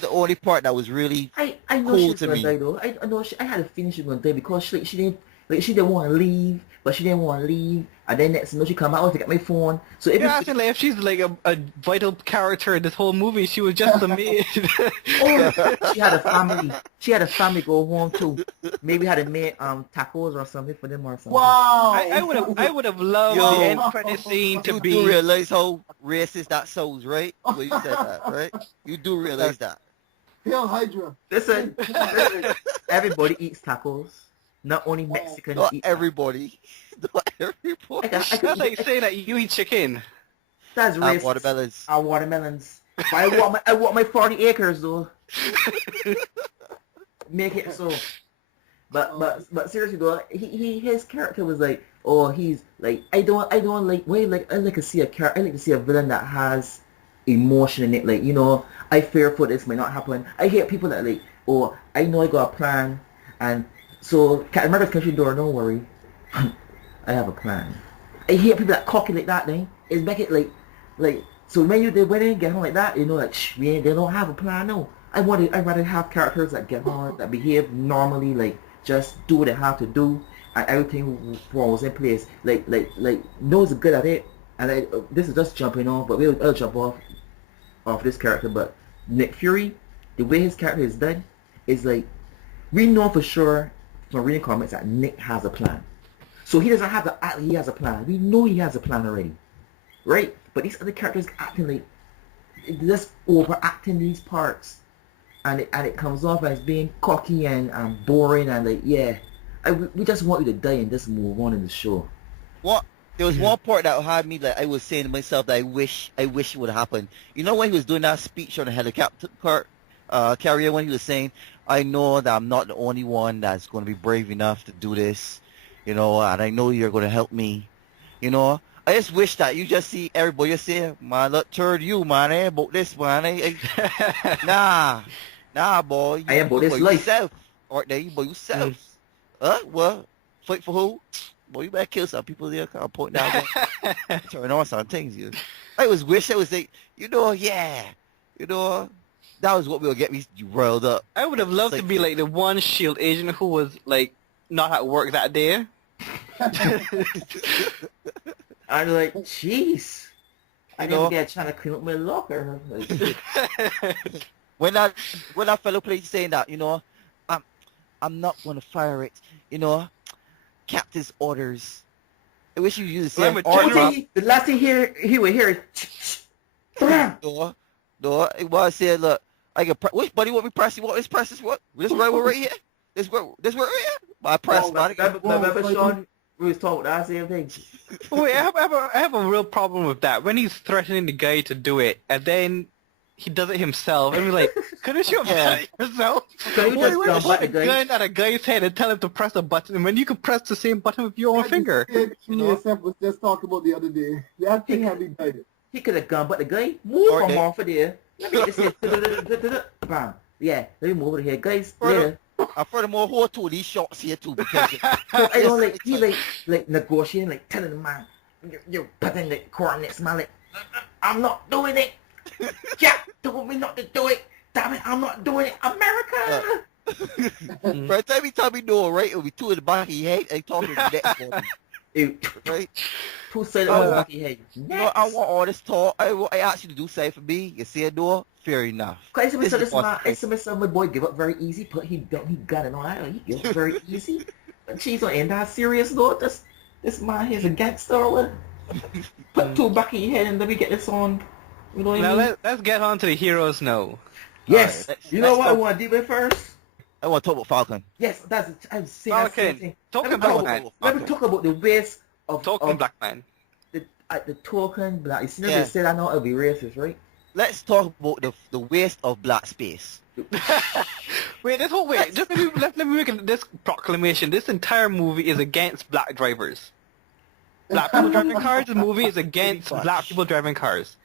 the only part that was really I know cool she's to gonna me. die though. I know I had a feeling she was gonna die because she didn't want to leave, but she didn't want to leave, and then next thing she come out to get my phone. So if Yeah, I feel like if she's like a vital character in this whole movie, she was just a maid. she had a family. She had a family go home too. Maybe had to make tacos or something for them or something. Wow! I would have loved Yo. the end credit scene to You be. do realize how racist that sounds, right? When you said that, right? You do realize that. Hail Hydra! Listen, everybody eats tacos. Not only Mexicans Not eat. everybody. Not everybody. I That's like saying that you eat chicken. That's racist. Watermelons. Watermelons. But I want my 40 acres though. Make it so. But seriously though, his character was like, oh, he's like, I like to see a villain that has emotion in it. Like, I fear for this may not happen. I hate people that like, oh, I know I got a plan, and so Captain America's country door, don't worry, I have a plan. I hate people that cocky like that. Then it's make it like so when they went in get on like that, like they don't have a plan. No, I'd rather have characters that get on, that behave normally, like just do what they have to do, and everything falls in place. Like Noah's good at it, and this is just jumping off, but I'll jump off this character. But Nick Fury, the way his character is done, is like we know for sure from reading comics that Nick has a plan. So he doesn't have to act like he has a plan. We know he has a plan already, right? But these other characters acting like just overacting these parts, and it comes off as being cocky and boring and like, yeah, we just want you to die and just move on in the show. What? There was one part that had me like I was saying to myself that I wish it would happen. You know when he was doing that speech on the helicopter cart Carrier when he was saying, I know that I'm not the only one that's going to be brave enough to do this, and I know you're going to help me, I just wish that you just see everybody just say, man, look, turn you, man, about this, man. Nah, boy, I am about you this by life. yourself. Right there, you by yourself. What? Fight for who? Boy, you better kill some people there, kind of point down there. Turn on some things, I was wish I was like, that was what will get me riled up. I would have loved to be like the one S.H.I.E.L.D. agent who was like not at work that day. I'm like, jeez. I didn't get a chance to clean up my locker. When that fellow played saying that, I'm not going to fire it, captain's orders. I wish you used the same order. The last thing he would hear is No, it was saying, look, I can which buddy want me press? What is press? What? This right here? This right here? I press, man. Remember Shawn? We was talking about the same thing. Wait, I have a real problem with that. When he's threatening the guy to do it, and then he does it himself, and we're like, couldn't you have done it yourself? Can you just jump at the guy? Gun at a guy's head and tell him to press a button, and when you can press the same button with your own finger. Seth was just talking about the other day. That thing had me died. He could have gone, but the guy move from off of there. Let me just say, bam. Yeah, let me move over here, guys. Later. And furthermore, who told these shots here too? Because I don't like he like negotiating, like telling the man, you're putting the coordinates, man. Like, I'm not doing it. Yeah, told me not to do it. Damn it, I'm not doing it. America. By the time he tell me no, right, it'll be two in the back of your head and talking to the next one. Right? Who said it was back of your head? I want all this talk. I asked you to do something for me. You say no, fair enough. Cause it's my boy give up very easy, but he got it on that. He gives up very easy. But she's on end that serious though. This man here's a gangster or what? Put two back in your head and then we get this on. You know what I mean? Let's get on to the heroes now. Yes. Right, you know what I want to do with first? I want to talk about Falcon. Yes, I'm saying Falcon. that same thing. Talking Black Man. Let me talk about the waste of Talking Black Man. The token black. You see, they say that now it'll be racist, right? Let's talk about the waste of black space. Wait, just let me make this proclamation. This entire movie is against black drivers. Black people driving cars, the movie is against black people driving cars.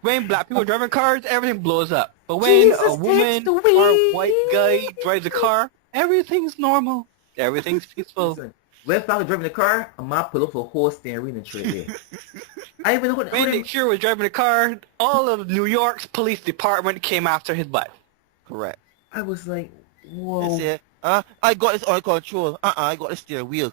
When black people driving cars, everything blows up. But when a woman or a white guy drives a car, everything's normal. Everything's peaceful. Listen, when I was driving the car, I might pull up a whole steering wheel and trade there. I even know what when Nick Fury was driving the car, all of New York's police department came after his butt. Correct. I was like, whoa. They say, I got this under control. I got the steering wheel.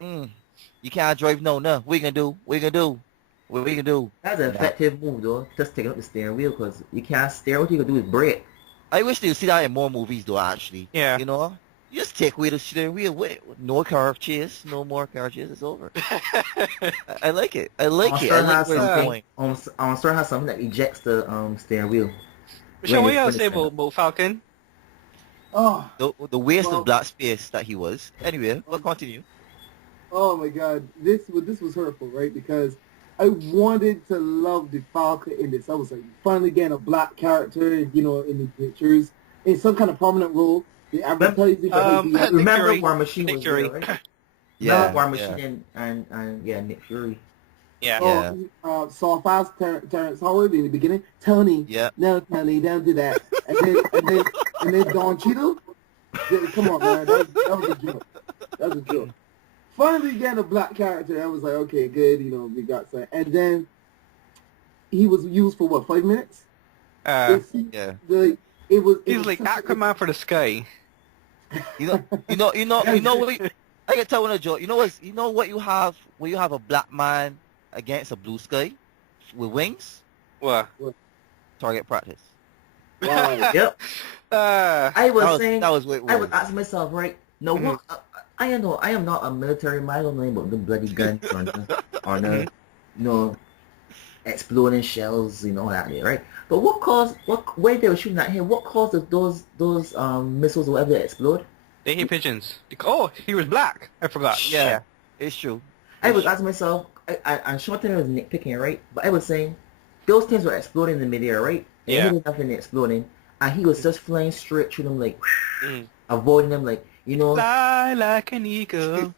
You can't drive no. What you gonna do? That's an effective move though, just taking up the steering wheel, because you can't steer. What you gonna do is brake. I wish they'd see that in more movies though, actually. Yeah. You just take away the steering wheel. Wait, no car chase, no more car chase. It's over. I like it. I like it. I'm sure has something that ejects the steering wheel. Shawn, what you have to say about Falcon? Oh. The waste of black space that he was. Anyway, we'll continue. Oh my God, this was hurtful, right? Because I wanted to love the Falcon in this. I was like, finally getting a black character, in the pictures, in some kind of prominent role. The advertising. Remember War Machine was there, right? Yeah. War Machine and Nick Fury. Yeah. Saw fast Terrence Howard in the beginning. Tony. Yeah. No, Tony, don't do that. And then Don Cheadle. Come on, man, that was a joke. That was a joke. Finally getting a black character, I was like, okay, good, we got some. And then he was used for what, 5 minutes? Yeah. He's like Aquaman for the sky. You know what? I can tell one a joke. You know what you have when you have a black man against a blue sky with wings? What? Target practice. Wow. Yep. I was asking myself, right? No, Mm-hmm. what? I am not a military man. I don't know about the bloody guns or the exploding shells, all that, right? But where they were shooting at him, what caused those missiles or whatever to explode? They hit pigeons. Oh, he was black. I forgot. Yeah. It's true. I was asking myself, I'm sure I was nitpicking, right? But I was saying, those things were exploding in the midair, right? Yeah. There was nothing exploding. and he was just flying straight through them, like Mm. avoiding them, like Fly like an eagle.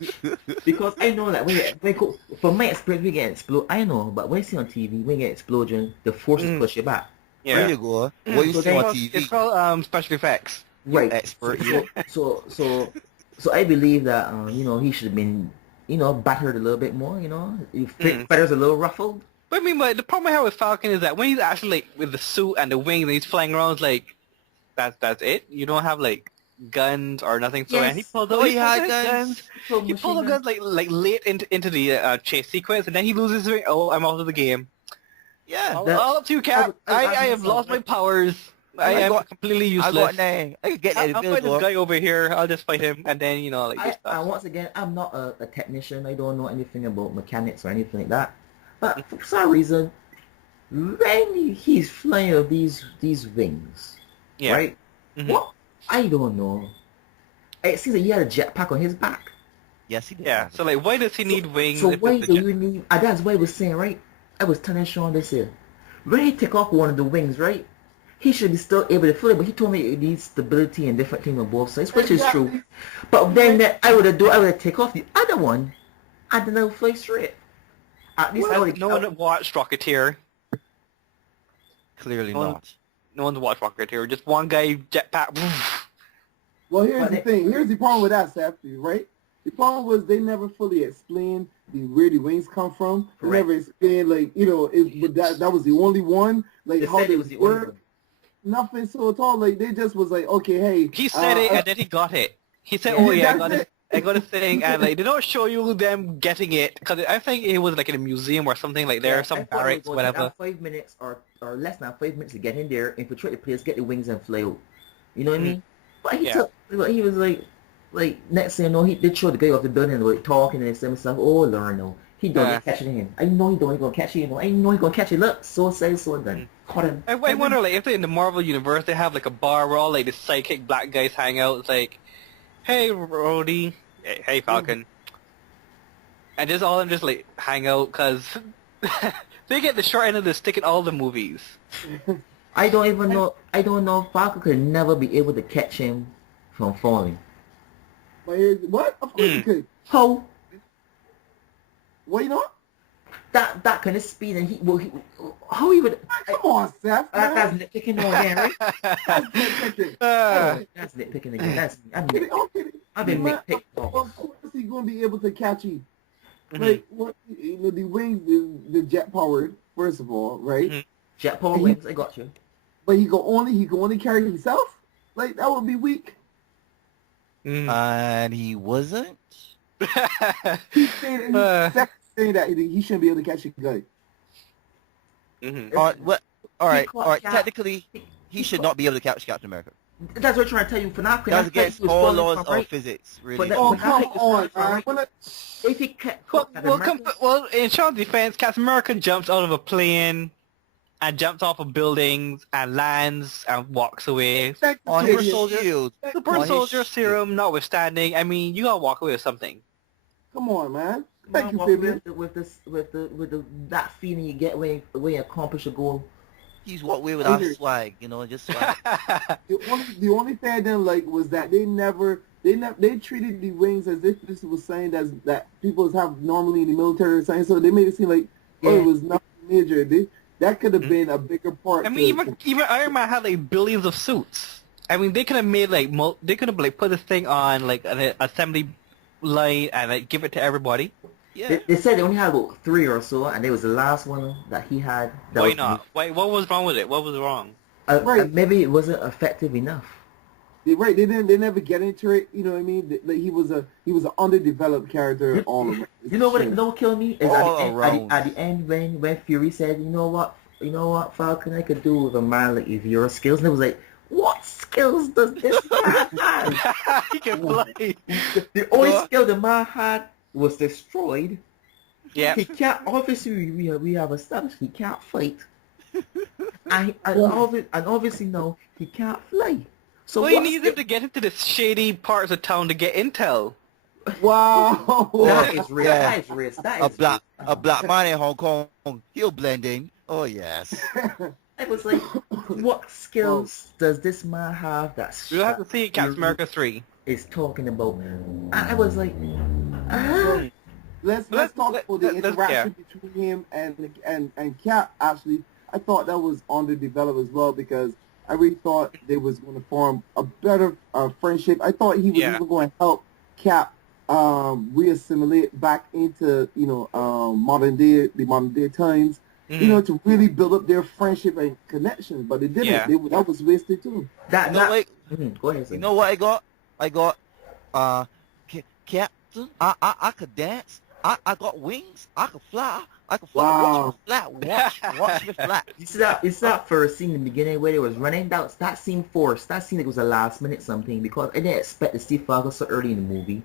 because I know like from my experience, we get explode. I know, but when you see on TV, when you get explosion, the forces push you back. Yeah. There you go. What you So see then- on TV? It's called special effects. Right. Expert, you. So I believe that he should have been battered a little bit more. Feathers a little ruffled. But I mean, but the problem I have with Falcon is that when he's actually like with the suit and the wings and he's flying around, it's like that's it. You don't have like guns or nothing. So Yes. and he pulled Oh, out he had guns. He pulled the guns like late into the chase sequence, and then he loses his ring. Oh, I'm out of the game. Yeah. All up to you, Cap. I have lost my powers. I am completely useless. I got name. I could get that in I'll fight this guy over here. I'll just fight him, and then like this stuff. Once again, I'm not a technician. I don't know anything about mechanics or anything like that. But for some reason, when he's flying with these wings, Yeah. right? Mhm. What? I don't know. It seems like he had a jetpack on his back. Yes, he did. Yeah. So like, why does he need wings? So if why it's do a jet- you need? That's what I was saying, right? I was telling Shawn this here. When he take off one of the wings, right? He should be still able to fly, but he told me it needs stability and different things on both sides, which is true. But then I would have take off the other one, and then I would fly straight. At least I would. No one watched Rocketeer. Clearly No. not. No one's watched Rocketeer. Just one guy jetpack. Well, here's But the thing. Here's the problem with that, Seth, right? The problem was they never fully explained where the wings come from. They Correct. never explained, but that was the only one. Like, They how said they it was the only work. one. Nothing so at all. Like, they just was like, okay, hey. He said it, and then he got it. He said, "Oh yeah, I got a thing," and like they don't show you them getting it because I think it was like in a museum or something like there, Yeah, some I thought it barracks, was gonna take whatever. 5 minutes or less than 5 minutes to get in there, infiltrate the place, get the wings and fly out. You know what I mean? But he was like next thing you know, they throw the guy off the building and like talking and saying stuff. Oh Lord, no, he don't catching him. I know he don't. He gonna catch you. I know he gonna catch you. Look, so said, so done. Caught him. I wonder like if in the Marvel universe they have like a bar where all like the psychic black guys hang out. It's like, hey Rhodey, hey Falcon, and just all of them just like hang out because they get the short end of the stick in all the movies. I don't even know. I don't know if Falcon could never be able to catch him from falling. But here's what? Of course you could. How? Why not? That kind of speed and how he would? Come on, Seth. That's nitpicking again, right? That's nitpicking. That's nitpicking again. Okay, I've been man, nitpicking. Of course he's going to be able to catch you. Mm-hmm. Like, what, the wings, the jet powered, first of all, right? Mhm. Jet power wings, I got you. But he can only carry himself? Like, that would be weak. And he wasn't. He's saying, saying that he shouldn't be able to catch a guy. Mhm. All right. Cap- Technically, he should not be able to catch Captain America. That's what I'm trying to tell you. For now, That's against all laws of physics, really. But that- Oh, but come that- on, man. If he Well, in Shawn's defense, Captain America jumps out of a plane and jumps off of buildings and lands and walks away. On Super his soldier. shield. Super On his soldier shield. serum notwithstanding, I mean, you gotta walk away with something. Come on, man. Thank you, Fabian. with that feeling you get when you accomplish a goal. He's walked away with our swag, just swag. The only thing I didn't like was that they treated the wings as if this was saying that people have normally in the military or something. So they made it seem like it was nothing major. That could have been a bigger part. I mean, even Iron Man had like billions of suits. I mean, they could have made like they could have like put this thing on like an assembly line and like give it to everybody. Yeah. They said they only had about 3 or so, and it was the last one that he had. Why not? Why? What was wrong with it? What was wrong? Right. Maybe it wasn't effective enough. They never get into it. You know what I mean? Like he was an underdeveloped character. All of it. You know what killed me is All at the end when Fury said, you know what, Falcon, I could do with a man like your skills, and it was like, what skills does this man have? He can fly. The only skill the man had was destroyed. Yeah. He can't. Obviously, we have established he can't fight, and obviously no, he can't fly. So Well, he needs him to get into the shady parts of town to get intel. Wow. That is real. That is real. That is A black man in Hong Kong, he'll blend in. Oh yes. I was like, what skills does this man have that We'll have to see Captain America 3. is talking about? I was like, ah. Let's talk about the interaction between him and Cap. Actually, I thought that was underdeveloped as well because I really thought they was going to form a better friendship. I thought he was even going to help Cap reassimilate back into modern day times. To really build up their friendship and connection, but it didn't. Yeah. That was wasted too. Go ahead. You know what I got? I got Captain. I could dance. I got wings. I could fly. I could fly. Wow. Watch me fly. It's that first scene in the beginning where they was running. That seemed forced. That seemed like it was a last minute something because I didn't expect to see Falcon so early in the movie,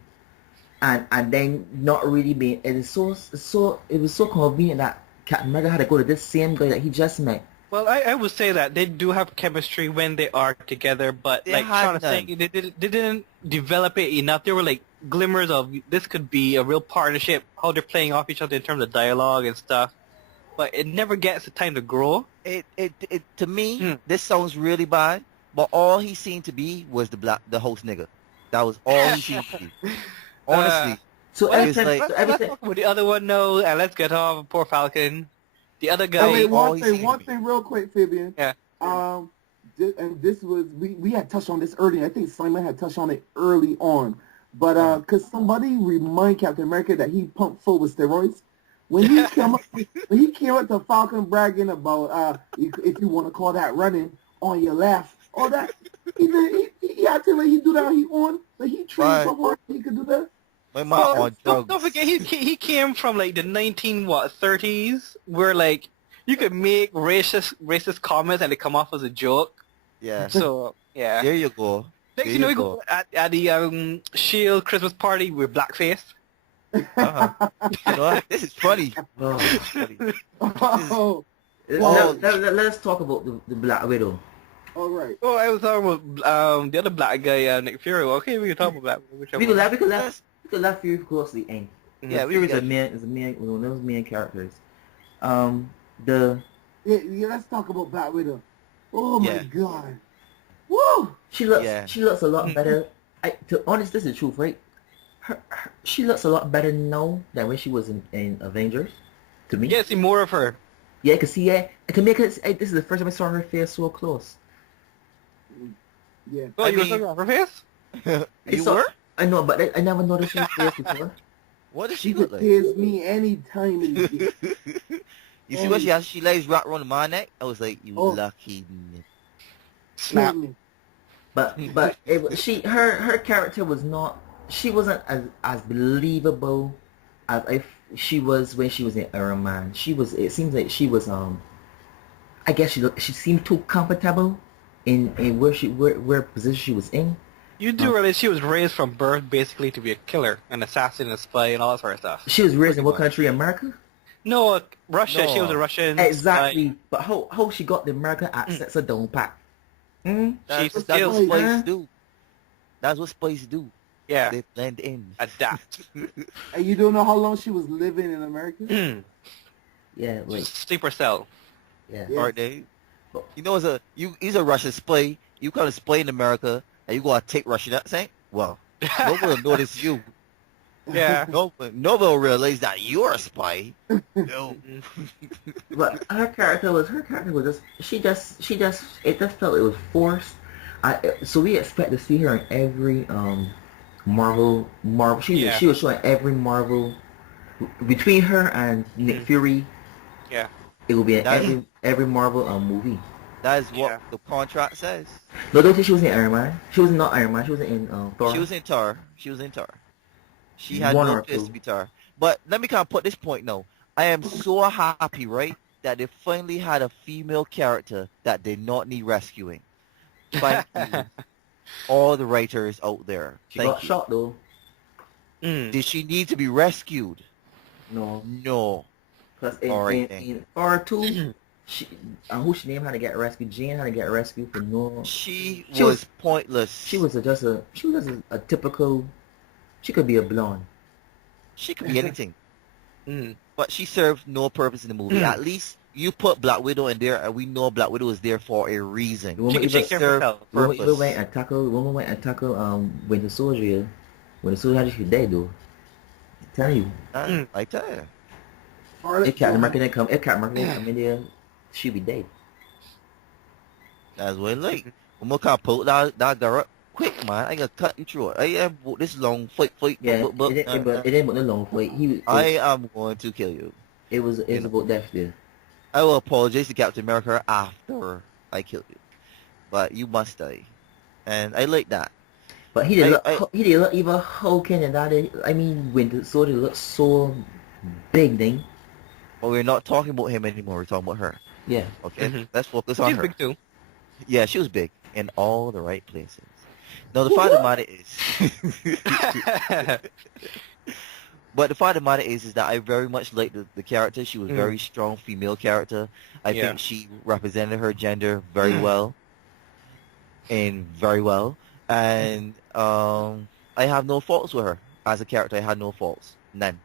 and then not really being. It was so convenient that Captain America had to go to this same guy that he just met. Well, I would say that they do have chemistry when they are together, but They like Shawn was had saying, they didn't develop it enough. There were like glimmers of this could be a real partnership, how they're playing off each other in terms of dialogue and stuff, but it never gets the time to grow. It to me, this sounds really bad, but all he seemed to be was the host nigga. That was all he seemed to be. Honestly. So Well, everything, let's talk about the other one now, and let's get off poor Falcon. The other guy. Okay, one always thing real quick, Fabian. Yeah. And this was we had touched on this early. I think Simon had touched on it early on, but could somebody remind Captain America that he pumped full with steroids when he came up to Falcon bragging about if you want to call that running on your left, all that he acted like he do that on his own, like he trained so hard he could do that. Don't forget, he came from like the 30s, where like you could make racist comments and they come off as a joke. Yeah. So yeah. There you go. Next, you go at the S.H.I.E.L.D. Christmas party with blackface. Uh-huh. You know what? This is funny. Oh. This is funny. Let's talk about the Black Widow. All right. Oh, I was talking about the other black guy, Nick Fury. Okay, we can talk about whichever. We could left Fury close to the end. Yeah, we Fury's were a man. Is a man. One of those main characters. Let's talk about Black Widow. Oh my God. Woo! She looks a lot better. To honest, this is the truth, right? She looks a lot better now than when she was in Avengers. To me. Yeah, see more of her. Yeah, I can see it. To make it, this is the first time I saw her face so close. Yeah. Oh, you were talking about her face? You were? I know, but I never noticed her face before. What does She she look could like? pierce me anytime in the day. You see what she has? She lays right around my neck. I was like, you lucky. Snap. But her character was not. She wasn't as believable as if she was when she was in Iron Man. She was. It seems like she was. I guess she seemed too comfortable in where position she was in. You do realize she was raised from birth basically to be a killer, an assassin, a spy, and all that sort of stuff. She was raised in what country? America? No, Russia. No. She was a Russian. Exactly. Spy. But how she got the American accent so don't pack. That's what still spies do. That's what spies do. Yeah. They blend in. Adapt. And you don't know how long she was living in America? Yeah, like Sleeper cell. yeah. Yeah. Right, Dave? You know, he's a Russian spy. You come to spy in America, and you go to take Russian accent? Well, nobody will notice you. Yeah. Nobody will realize that you're a spy. No. But her character was just she just it just felt it was forced. So we expect to see her in every Marvel. She was showing every Marvel between her and Nick Fury. Yeah. It will be in every Marvel movie. That is what the contract says. No, don't think she was in Iron Man. She was not Iron Man. She was in Thor. She was in Tar. She had One no or place two. to be Tar. But let me kind of put this point now. I am so happy, right, that they finally had a female character that did not need rescuing. Thank you, all the writers out there. She Thank got you. shot though. Did she need to be rescued? No. No. Because Alright, in Thor 2, who she named had to get rescued. Jane had to get rescued for no. She She was was- pointless. She was just a typical. She could be a blonde. She could be anything. Mm. But she served no purpose in the movie. At least you put Black Widow in there, and we know Black Widow is there for a reason. The woman She can even take care of herself. the woman Purpose. even went and tackle Winter Soldier. Winter Soldier had she dead though. I'm telling you. I tell you. Scarlet If Captain Woman. America didn't come in there, she'd be dead. That's what it like. I'm gonna pull that girl up quick, man. I gotta cut you through it. I have this long fight. Yeah, it didn't no long fight. I am going to kill you. It was about death there. I will apologize to Captain America after I kill you, but you must die, and I like that. But he didn't look even hulking and that. I mean, Winter Soldier looked so big, then. But we're not talking about him anymore. We're talking about her. Yeah. Okay, let's focus on She's her. big too. Yeah, she was big in all the right places. Now the fact of the matter is, but the fact of the matter is that I very much liked the character. She was a very strong female character. I think she represented her gender very well, and I have no faults with her as a character. I had no faults, none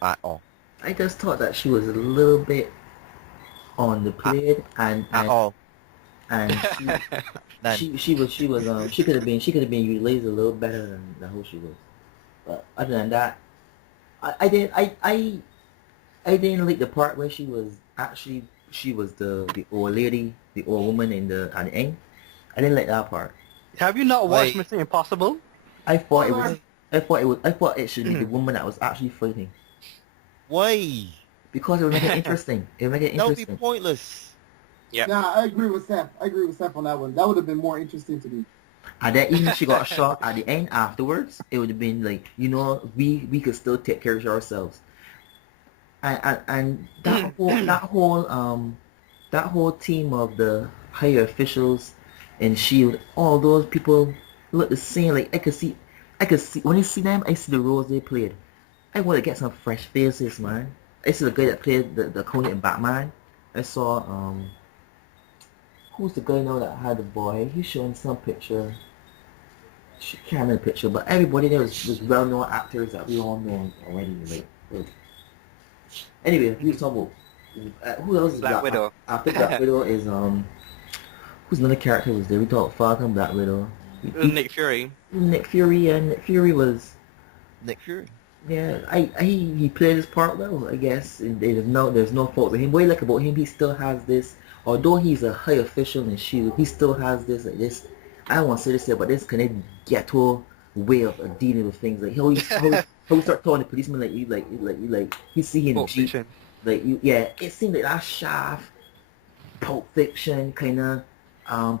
at all. I just thought that she was a little bit on the plate and At all. and None. she could have been utilized a little better than who she was. But other than that, I didn't like the part where she was the old lady, the old woman at the end. I didn't like that part. Have you not watched Like- Mission Impossible? I thought it should be the woman that was actually fighting Why? because it would make it interesting. It would make it That would be interesting. pointless. Yeah. Nah, I agree with Seth. On that one. That would have been more interesting to me. And then even if she got shot at the end afterwards, it would have been like, we could still take care of ourselves. And that whole team of the higher officials in S.H.I.E.L.D., all those people look the same. Like I could see when you see them, I see the roles they played. I want to get some fresh faces, man. I see the guy that played the Coney in Batman. I saw who's the guy now that had the boy? He's showing some picture. She can't remember the picture, but everybody there was well-known actors that we all know already. Like, anyway, we talk about who else is Black Widow. After Black Widow is who's another character was there? We talked Falcon, Black Widow, Nick Fury. Nick Fury, and Nick Fury was Nick Fury. yeah. He played his part well, I guess. And there's no fault with him. What I like about him, he still has this. Although he's a high official in S.H.I.E.L.D., he still has this. I don't want to say this here, but this kind of ghetto way of dealing with things. Like how he start talking to policemen like he see him Pulp Jeep, Fiction. like it seemed like that Shaft, Pulp Fiction kind of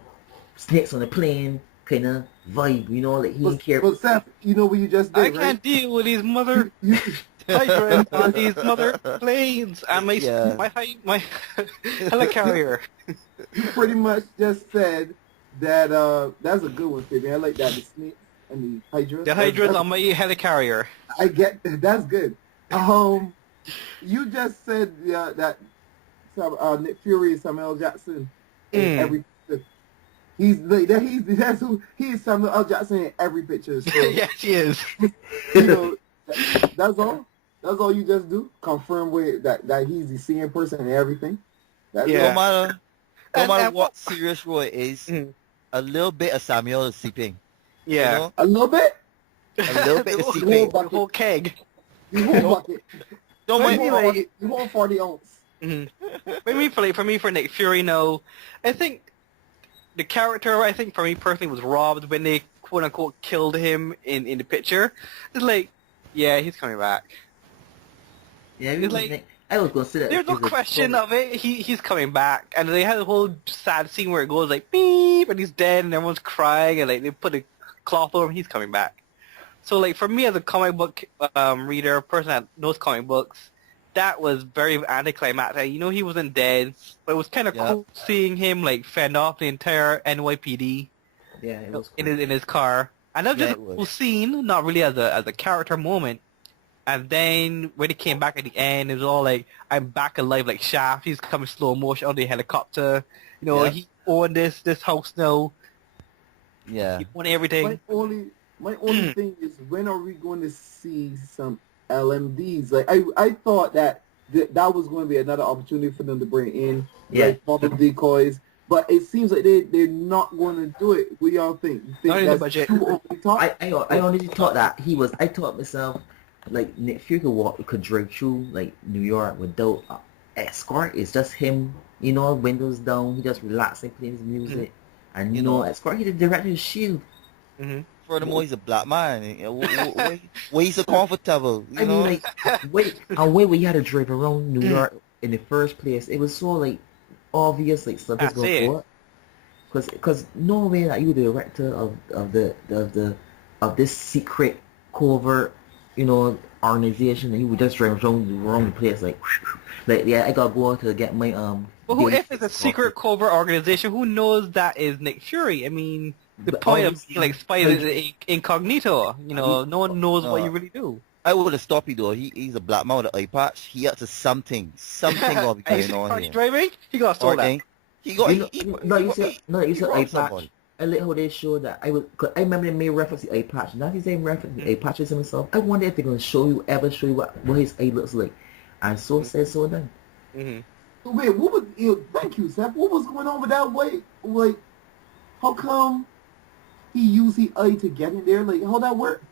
snakes on a plane kind of vibe, like he didn't care. But Seth, you know what you just I did, can't right? deal with these mother hydrants on these mother planes and my Yeah. my helicarrier. You pretty much just said that that's a good one, Fabian. I like that. The snakes and the hydras. The hydrants on my helicarrier. I get that's good. You just said that Nick Fury is Samuel L. Jackson in every picture. He's like that. He's Samuel L. Jackson in every picture. So, Yes, he is. that's all. That's all you just do. Confirm with that he's the same person and everything. That's Yeah. No matter And what serious role it is, a little bit of Samuel is seeping. Yeah. You know? a little bit. A little bit is The seeping. The whole keg. The whole bucket. Don't Maybe mind like- You want 40 ounce. For me, for Nick Fury, no. I think the character, for me personally, was robbed when they quote unquote killed him in the picture. It's like, yeah, he's coming back. Yeah, It's like- I was gonna say that. There's no it's a question total- of it. He's coming back, and they had a whole sad scene where it goes like beep, and he's dead, and everyone's crying, and like they put a cloth over him. He's coming back. So like for me as a comic book reader, person that knows comic books, that was very anticlimactic. He wasn't dead, but it was kind of Yeah. cool seeing him like fend off the entire NYPD Yeah, it was in cool. his car, and that was Yeah, just it a was. cool scene, not really as a character moment. And then when he came back at the end, it was all like, I'm back alive like Shaft. He's coming slow motion on the helicopter. Yeah. He owned this house now. Yeah. He owned everything. My only thing is, when are we going to see some LMDs? Like I thought that that was going to be another opportunity for them to bring in Yeah. like follow decoys. But it seems like they're not going to do it. What y'all think? You think Not in the that's budget. too over the top? I honestly thought that I thought myself, like, Nick Fury could drive through, like, New York without escort. It's just him, windows down, he just relaxing, playing his music. And, escort, he's the director of S.H.I.E.L.D. Mm-hmm. Furthermore, he's a black man. Where he's so comfortable, I mean, like, wait, we had to drive around New York in the first place. It was so, like, obvious, like, something's That's going it. forward. Because no way that you the director of this secret covert, organization, and you would just drive around the place like yeah, I gotta go to get my But who daily if it's a fix secret coffee. covert organization? Who knows that is Nick Fury? I mean, the But point of obviously, like spy is incognito. No one knows what you really do. I would have stopped you though. He's a black man with an eye patch. He up to something gonna be And you going see on Cardi here. driving? He got stole that. He got you said he robbed eye patch. somebody. I like how they show that. Cause I remember they made reference to eye patch. Not the same reference to eye patches himself. I wonder if they're gonna show you what his eye looks like. And so said, so done. Mm-hmm. Wait, what was? Thank you, Seth. What was going on with that? Wait, like, how come he used his eye to get in there? Like, how that work?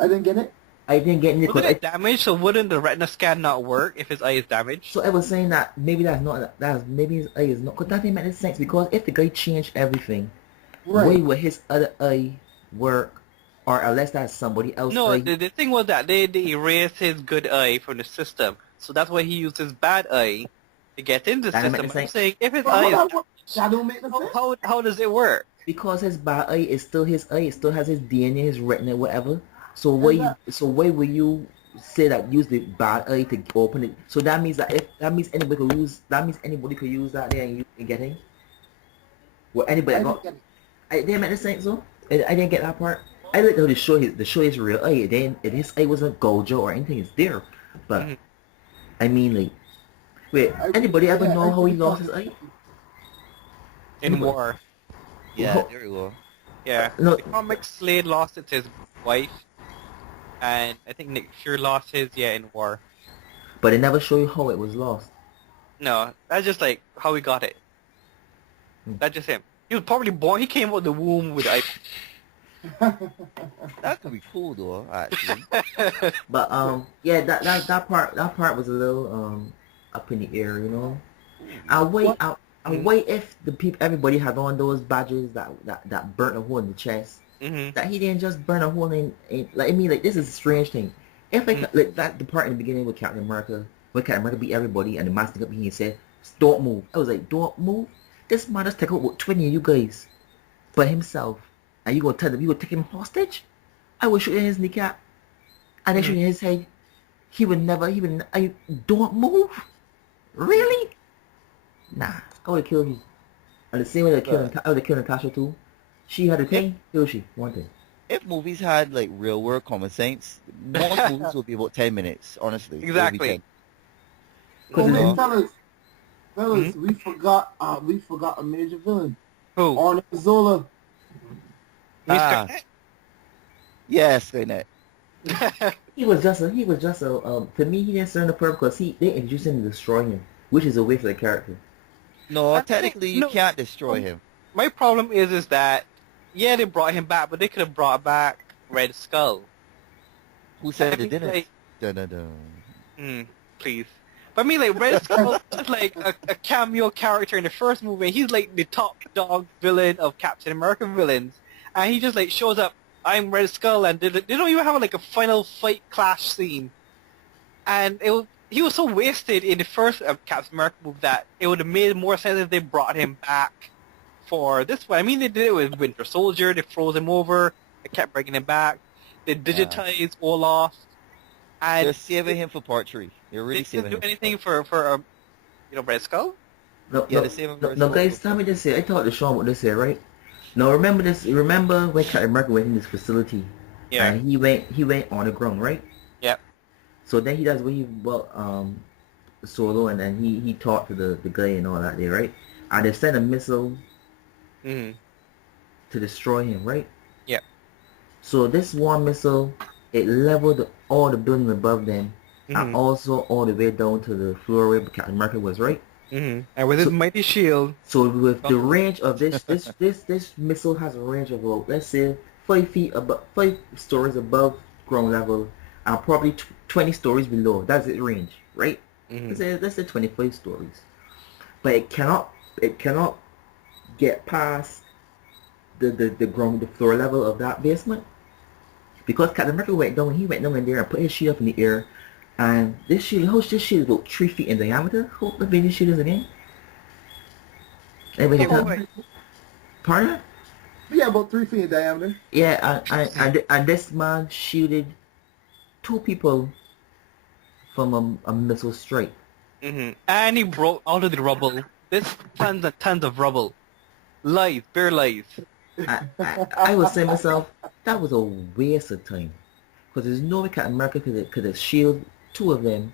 I didn't get it. I didn't get Wasn't Nicholas. it damaged? So wouldn't the retina scan not work if his eye is damaged? So I was saying that maybe maybe his eye is not, because that didn't make sense, because if the guy changed everything, Right. why would his other eye work, or unless that's somebody else? No, the thing was that they erased his good eye from the system, so that's why he used his bad eye to get into the That don't make system. I'm sense. saying if his But eye how is that work? That don't make no sense. how does it work? Because his bad eye is still his eye. It still has his DNA, his retina, whatever. So why will you say that use the bad eye to open it? So that means that anybody could use that there and get in. Well, anybody I got. didn't get it. I didn't make sense though. I didn't get that part. I like how to show his real eye. Then his eye wasn't Gojo or anything. It's there, but Mhm. I mean, like, wait, anybody ever know how he lost his eye? In Anybody? war. Yeah, there you go. Yeah. No. The comic Slade lost it to his wife, and I think Nick Fury lost his in war. But they never show you how it was lost. No, that's just like how he got it. That's just him. He was probably born. He came out of the womb with eye. That could be cool though, actually. But yeah, that part was a little up in the air, I'll wait if everybody had on those badges that burnt a hole in the chest. Mm-hmm. That he didn't just burn a hole in like, I mean, like, this is a strange thing. If like that the part in the beginning with Captain America, when Captain America beat everybody and the master up, he said, "Don't move." I was like, "Don't move." This man just take out about 20 of you guys by himself, and you gonna tell them you gonna take him hostage? I would shoot in his kneecap, and then shoot in his head. He would never. Don't move. Really? Nah, I would have killed you. And the same way I would have killed Natasha too. She had a thing, kill she wanted. If movies had like real world common sense, most movies would be about 10 minutes, honestly. It would be Exactly. 10. Oh, You man, know? fellas, we forgot a major villain. Who? Arnold Zola. Ah. Yes, Skynet. He was just a to me, he didn't serve the purpose because they introduced him to destroy him, which is a way for the character. No, technically you no. can't destroy him. My problem is that they brought him back, but they could have brought back Red Skull. Who said I they mean, didn't? like- Dun, dun, dun. Please. But I mean, like, Red Skull is like a cameo character in the first movie, and he's like the top dog villain of Captain America villains, and he just like shows up, I'm Red Skull, and they don't even have like a final fight clash scene. And he was so wasted in the first Captain America movie that it would have made more sense if they brought him back for this one. I mean, they did it with Winter Soldier, they froze him over, they kept bringing him back, they digitized Olaf, and They're saving him for part 3. They're really they saving didn't do him. anything for Red Skull? No, Yeah, no, the same no, version no, of guys, it. tell me this here. I talked to Shawn what this here, right? Now remember this. Remember when Captain America went in this facility? Yeah. And he went on the ground, right? Yep. So then he does what he solo, and then he talked to the guy and all that there, right? And they sent a missile Mm-hmm. to destroy him, right? Yep. So this one missile, it leveled all the buildings above them, and also all the way down to the floor where Captain America was, right? And with his mighty shield. So with the range of this missile has a range of about, let's say, 5 feet above, 5 stories above ground level, and probably 20 stories below. That's its range, right? Let's say 25 stories, but it cannot get past the floor level of that basement, because Captain America went down. He went down in there and put his shield up in the air, and this shield is about 3 feet in diameter. How big this shield is again? Anybody get that? Pardon? Yeah, about 3 feet in diameter. Yeah, and this man shielded 2 people from a missile strike. And he broke out of the rubble. There's tons and tons of rubble. Lies, bare lies. I was saying myself, that was a waste of time. Because there's no way Captain America could have shielded 2 of them,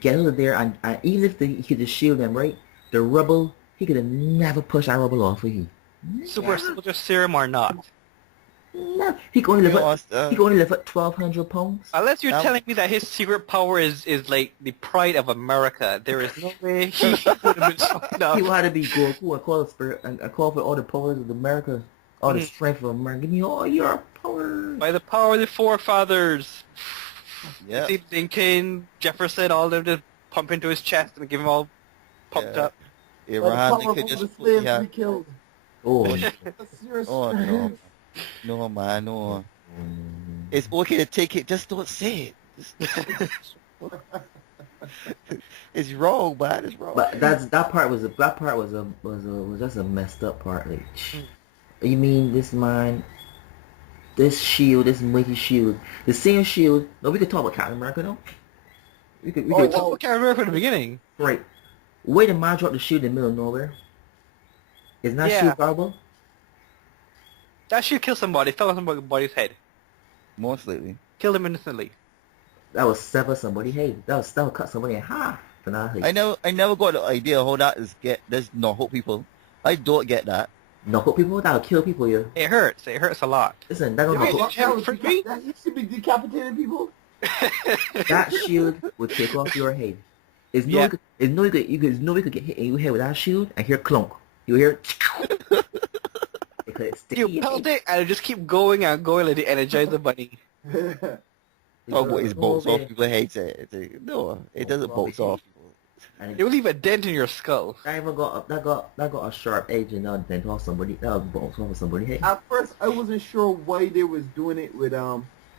get out of there, and even if he could just shield them, right? The rubble, he could have never pushed that rubble off of him. Super soldier serum or not. No, he can only lift up 1,200 pounds. Unless you're telling me that his secret power is like the pride of America, there is no way he would have been strong enough. He would have to be Goku and call spirit and call for all the powers of America, all the strength of America. Give me all your power. By the power of the forefathers. Yeah. Steve Lincoln, Jefferson, all of them just pump into his chest and give him all pumped up. Abraham Abraham Lincoln just we killed. Oh, oh no. No man, no. It's okay to take it, just don't say it. It's wrong, man. It's wrong. but that part was just a messed up part. Like, you mean this man, this shield, this mighty shield, the same shield? No, we could talk about Captain America though. We could Talk about Captain America from the beginning. right. Wait a man dropped the shield in the middle of nowhere. Isn't that shield valuable? That should kill somebody. Fell on somebody's head. Most lately. Killed him instantly. That was sever somebody's head. That would cut somebody in half. I never got the idea how that is there's no hope people. I don't get that. No hope people, that'll kill people, yeah. It hurts. It hurts a lot. Listen, that don't You should be decapitating people. That shield would take off your head. There's no way you could get hit in your head with that shield and hear clunk. You hear you pelt it and it just keep going and going like the Energizer Bunny. Oh, what is bolts off people's heads? No, it doesn't bolts off. It will leave a dent in your skull. That even got a sharp edge and that dent off somebody. That was bolts off of somebody's head. At first, I wasn't sure why they was doing it with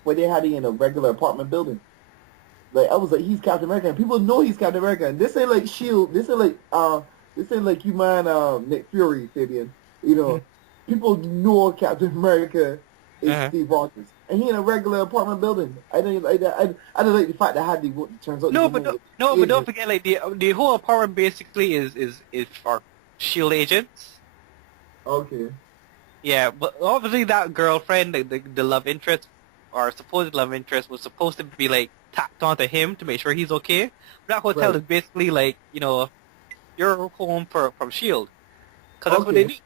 why they had it in a regular apartment building. Like I was like, he's Captain America, and people know he's Captain America. And this ain't like S.H.I.E.L.D. This ain't like you man, Nick Fury, Fabian. You know, people know Captain America is Steve Rogers, and he in a regular apartment building. I didn't like the fact that how they turns out. But don't forget, like the whole apartment basically is for S.H.I.E.L.D. agents. Okay. Yeah, but obviously that girlfriend, the love interest, or supposed love interest, was supposed to be like tacked onto him to make sure he's okay. But that hotel is basically like, you know, your home from S.H.I.E.L.D. Because that's what they need.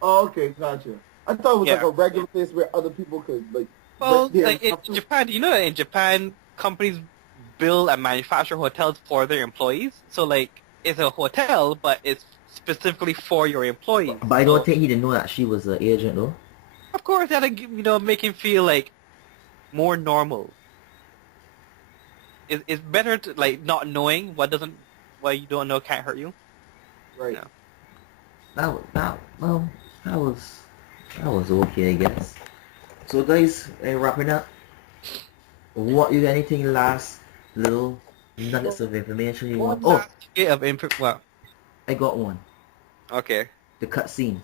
Oh, okay, gotcha. I thought it was like a regular place where other people could like. Well, like in Japan, you know that in Japan, companies build and manufacture hotels for their employees. So like, it's a hotel, but it's specifically for your employees. But I don't think he didn't know that she was an agent, though. Of course, that make him feel like more normal. It's better to like not knowing what you don't know can't hurt you. Right. No. That was okay, I guess. So guys, wrapping up. What you got? Anything last little nuggets of information you want? Oh, of input. Well, I got one. Okay. The cutscene.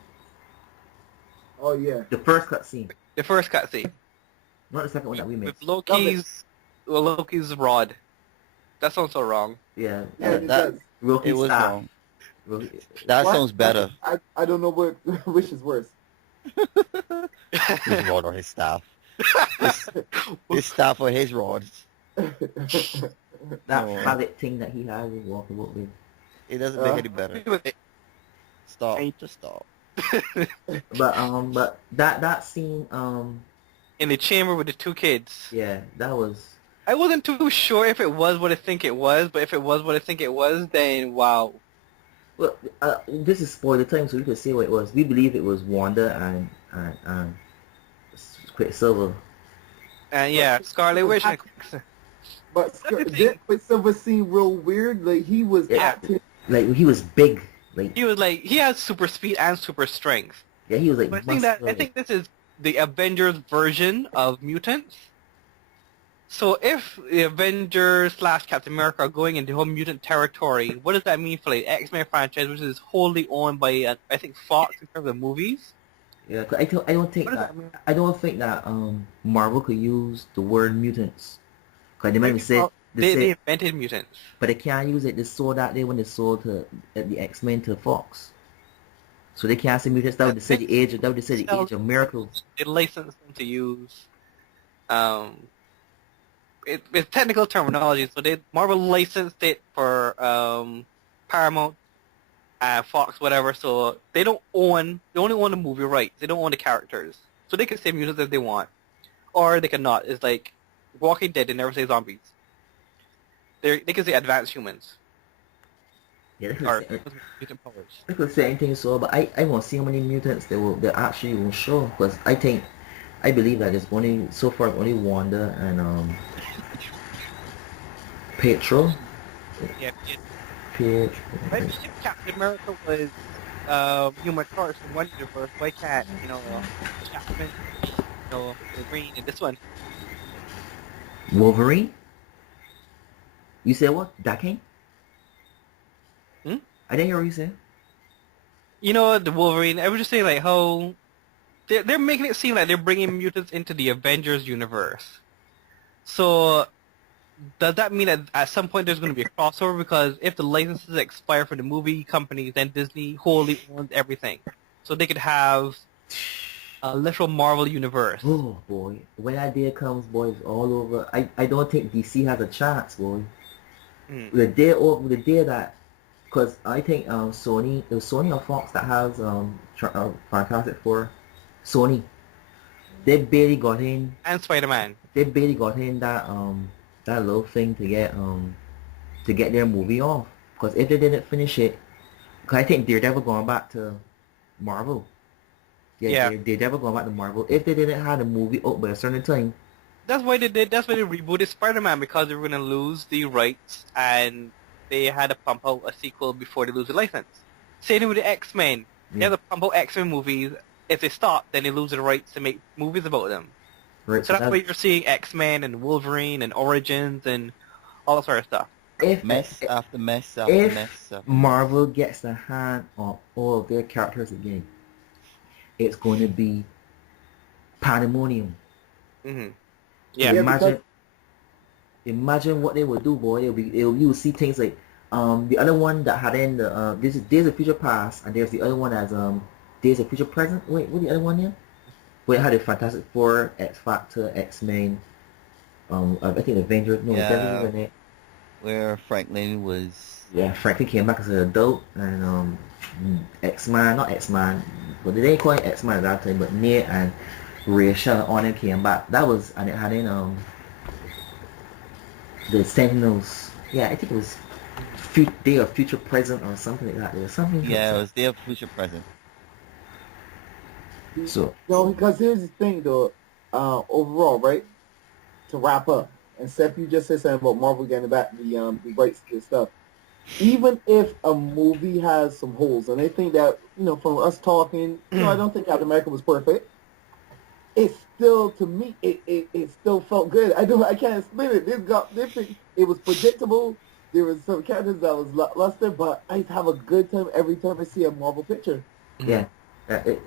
Oh yeah. The first cutscene. The first cutscene. Not the second one that we made. With Loki's rod. That sounds so wrong. Yeah. It does. Loki's It was staff. wrong. That sounds better. I don't know which is worse. His rod or his staff. His staff or his rods. That pallet thing that he has is walking about with. It doesn't make any better. Stop. Just stop. But that scene in the chamber with the 2 kids. yeah, that was I wasn't too sure if it was what I think it was, but if it was what I think it was, then wow. Well, this is spoiler time, so we can say what it was. We believe it was Wanda and Quicksilver. And But yeah, Scarlet Witch. but That's the did thing. Quicksilver seem real weird? Like he was Yeah. acting. Like he was big. Like He was like he has super speed and super strength. yeah, he was like But I muscular. think this is the Avengers version of mutants. So if the Avengers / Captain America are going into whole mutant territory, what does that mean for like X-Men franchise, which is wholly owned by I think Fox in terms of movies? Yeah, 'cause I don't think What does that that mean? I don't think that Marvel could use the word mutants. Cause they maybe said They invented mutants. but they can't use it. They sold that day when they sold to the X-Men to Fox. So they can't say mutants. That would say the age. That would say the age of miracles. They licensed them to use it's technical terminology. So Marvel licensed it for Paramount, Fox, whatever. So they only own the movie rights. They don't own the characters. So they can say mutants if they want, or they cannot. It's like Walking Dead. They never say zombies. They can say advanced humans Yeah, or mutant powers. they could say anything so, but I won't see how many mutants they actually will show, because I believe that there's only so far only Wanda and Pietro. Yeah. Pietro. Maybe if Captain America was Human Torch in one universe, why can't Captain Wolverine in this one? Wolverine. You said what? That came? Hmm? I didn't hear what you said. The Wolverine. I was just saying like how they're making it seem like they're bringing mutants into the Avengers universe. So does that mean that at some point there's going to be a crossover? Because if the licenses expire for the movie companies, then Disney wholly owns everything, so they could have a literal Marvel universe. Oh boy, when that day comes, boys, all over. I don't think DC has a chance, boy. The day that, because I think Sony, it was Sony or Fox that has Fantastic Four. Sony, they barely got in. And Spider-Man. They barely got in that little thing to get their movie off. Because if they didn't finish it, cause I think Daredevil going back to Marvel. Yeah. Daredevil going back to Marvel. If they didn't have the movie out by a certain time. That's why they did. That's why they rebooted Spider-Man, because they were going to lose the rights, and they had to pump out a sequel before they lose the license. Same with the X-Men. They had to pump out X-Men movies. If they stop, then they lose the rights to make movies about them. Right. So that's why you're seeing X-Men and Wolverine and Origins and all that sort of stuff. If Mess after mess after mess after Marvel gets the hand on all of their characters again, it's going to be pandemonium. Mm-hmm. Yeah. Imagine what they would do, boy. You will see things like the other one that had in the this is Days of Future Past, and there's the other one as Days of Future Present. Wait, what's the other one here? Where it had the Fantastic Four, X Factor, X-Men, I think Avengers. No, Avengers was in it. where Franklin was. Yeah, Franklin came back as an adult, and X-Man, not X-Man, but they didn't call it X-Man at that time, but Nate and Rachel on it came back. That was, and it had in the Sentinels. Yeah, I think it was Day of Future Present or something like that. There was something. Yeah, it was Day of Future Present. So. No, because here's the thing, though. Overall, right? To wrap up, and Seth, you just said something about Marvel getting back the rights to stuff. Even if a movie has some holes, and they think that, from us talking, I don't think Captain America was perfect. It still, to me, it still felt good. I can't explain it. It was predictable. There was some characters that was luster, but I have a good time every time I see a Marvel picture. Yeah. If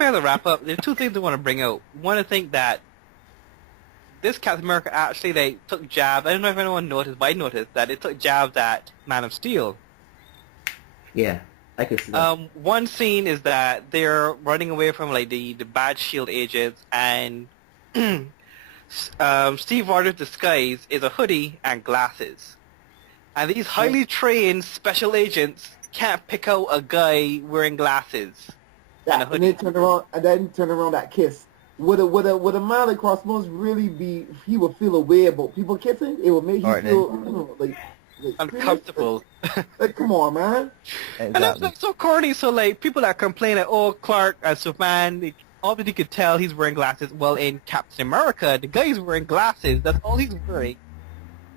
I had to wrap up, there's two things I want to bring out. One, I think that this Captain America actually, they took jabs. I don't know if anyone noticed, but I noticed that it took jabs at Man of Steel. Yeah, I could see that. One scene is that they're running away from like the bad S.H.I.E.L.D. agents, and Steve Rogers' disguise is a hoodie and glasses. And these highly trained special agents can't pick out a guy wearing glasses. Yeah, and then turn around that kiss. would a man like Crossbones really be? He would feel a way about people kissing. It would make him Alright, feel, like Uncomfortable. Like, come on, man. And that's exactly. like so corny. So like people that complain that Clark and Superman, like, obviously you could tell he's wearing glasses. Well, in Captain America, the guy's wearing glasses. That's all he's wearing,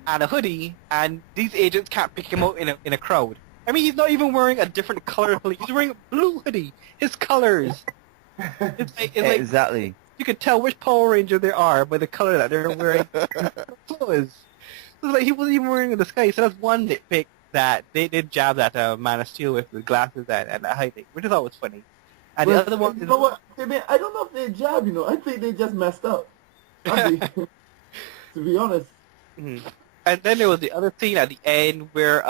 and a hoodie. And these agents can't pick him out in a crowd. I mean, he's not even wearing a different color hoodie. He's wearing a blue hoodie. His colors. It's like Exactly. you can tell which Power Ranger they are by the color that they're wearing clothes. So like he wasn't even wearing the sky. So that's one nitpick that they did jab at Man of Steel with the glasses and the hiding, which I thought was funny. And the other one You is... know what? I mean, I don't know if they jab. I think they just messed up. To be honest. Mhm. And then there was the other scene at the end where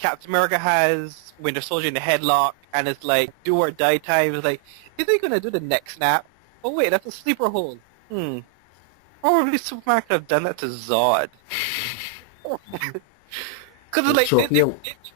Captain America has Winter Soldier in the headlock, and it's like do or die time. It's like, is he gonna do the neck snap? Oh wait, that's a sleeper hold. Probably Superman could have done that to Zod. Because like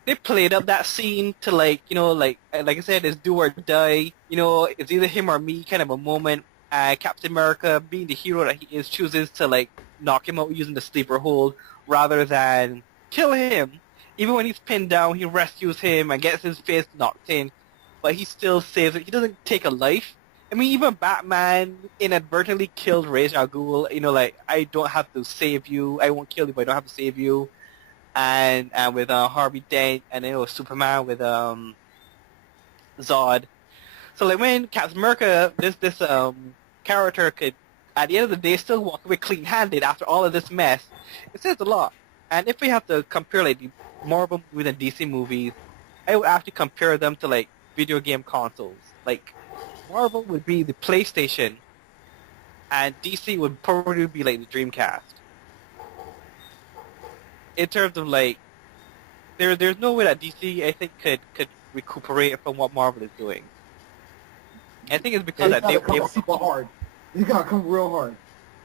they played up that scene to like like I said, it's do or die. It's either him or me kind of a moment. Captain America, being the hero that he is, chooses to like knock him out using the sleeper hold rather than kill him. Even when he's pinned down, he rescues him and gets his face knocked in, but he still saves it. He doesn't take a life. I mean, even Batman inadvertently killed Ra's al Ghul. Like, I don't have to save you. I won't kill you, but I don't have to save you. And with Harvey Dent, and then it was Superman with Zod. So like when Captain America, this character could, at the end of the day, still walk away clean-handed after all of this mess, it says a lot. And if we have to compare like the Marvel movies and DC movies, I would actually compare them to like video game consoles. Like Marvel would be the PlayStation, and DC would probably be like the Dreamcast. In terms of like, there's no way that DC I think could recuperate from what Marvel is doing. I think it's because that they come super hard. They gotta come real hard.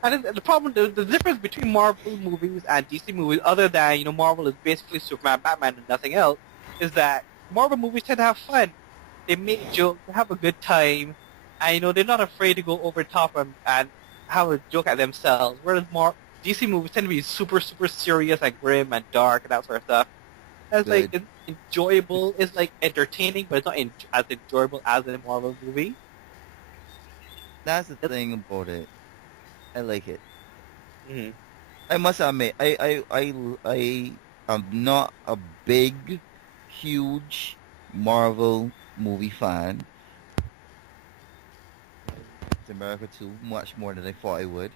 And the problem, the difference between Marvel movies and DC movies, other than Marvel is basically Superman, Batman, and nothing else, is that Marvel movies tend to have fun. They make jokes, they have a good time, and they're not afraid to go over the top and have a joke at themselves. Whereas DC movies tend to be super, super serious and grim and dark and that sort of stuff. It's like it's enjoyable, it's like entertaining, but it's not as enjoyable as in a Marvel movie. That's the thing about it. I like it. Mm-hmm. I must admit, I am not a big, huge Marvel movie fan. Captain America 2, much more than I thought I would.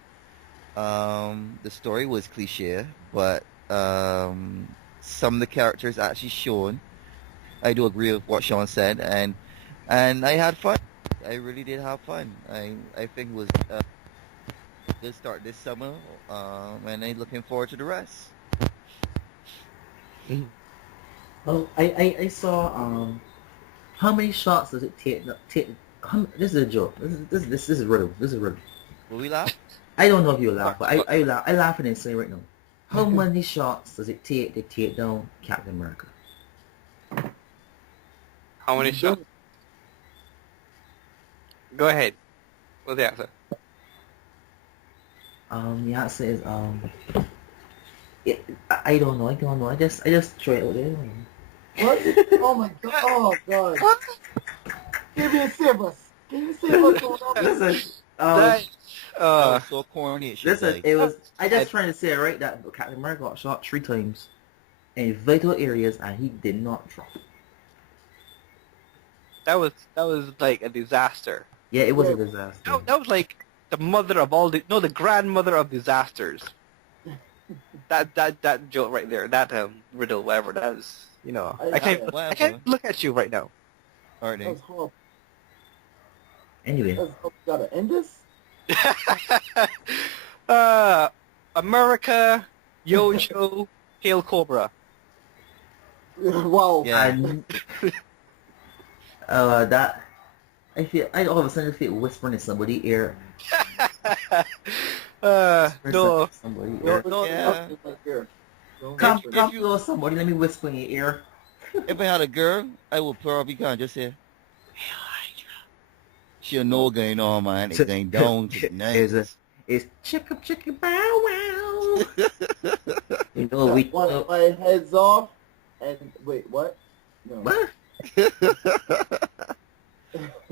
The story was cliche, but some of the characters actually shown. I do agree with what Shawn said, and I had fun. I really did have fun. I think it was a good start this summer, and I'm looking forward to the rest. Well, I saw how many shots does it take? This is a joke. This is riddle. This is riddle. Will we laugh? I don't know if you laugh, but I laugh. I laugh and say right now. How many shots does it take to take down Captain America? How many shots? Go ahead. What's the answer? The answer is I don't know. I just throw it out there. What? Oh my god! Oh god! What? Fabian, save us! Can you save us? Listen, That was so corny. listen, it was. I just trying to say right that Captain America got shot 3 times in vital areas, and he did not drop. That was like a disaster. Yeah, it was a disaster. That was like the mother of all the grandmother of disasters. That joke right there, that riddle, whatever that is, I can't look at you right now. Alright, That was horrible. Anyway, Gotta end this? America, Yojo, Hail Cobra. Wow. Yeah. and that I all of a sudden feel whispering in somebody's ear. No. Somebody's No, ear. no, Yeah. Come if close, somebody. Let me whisper in your ear. If I had a girl, I would probably kind of just say, You know what's going on, man. It's going down tonight. It's chicka bow wow. You know we One my heads off and wait, what? No. what?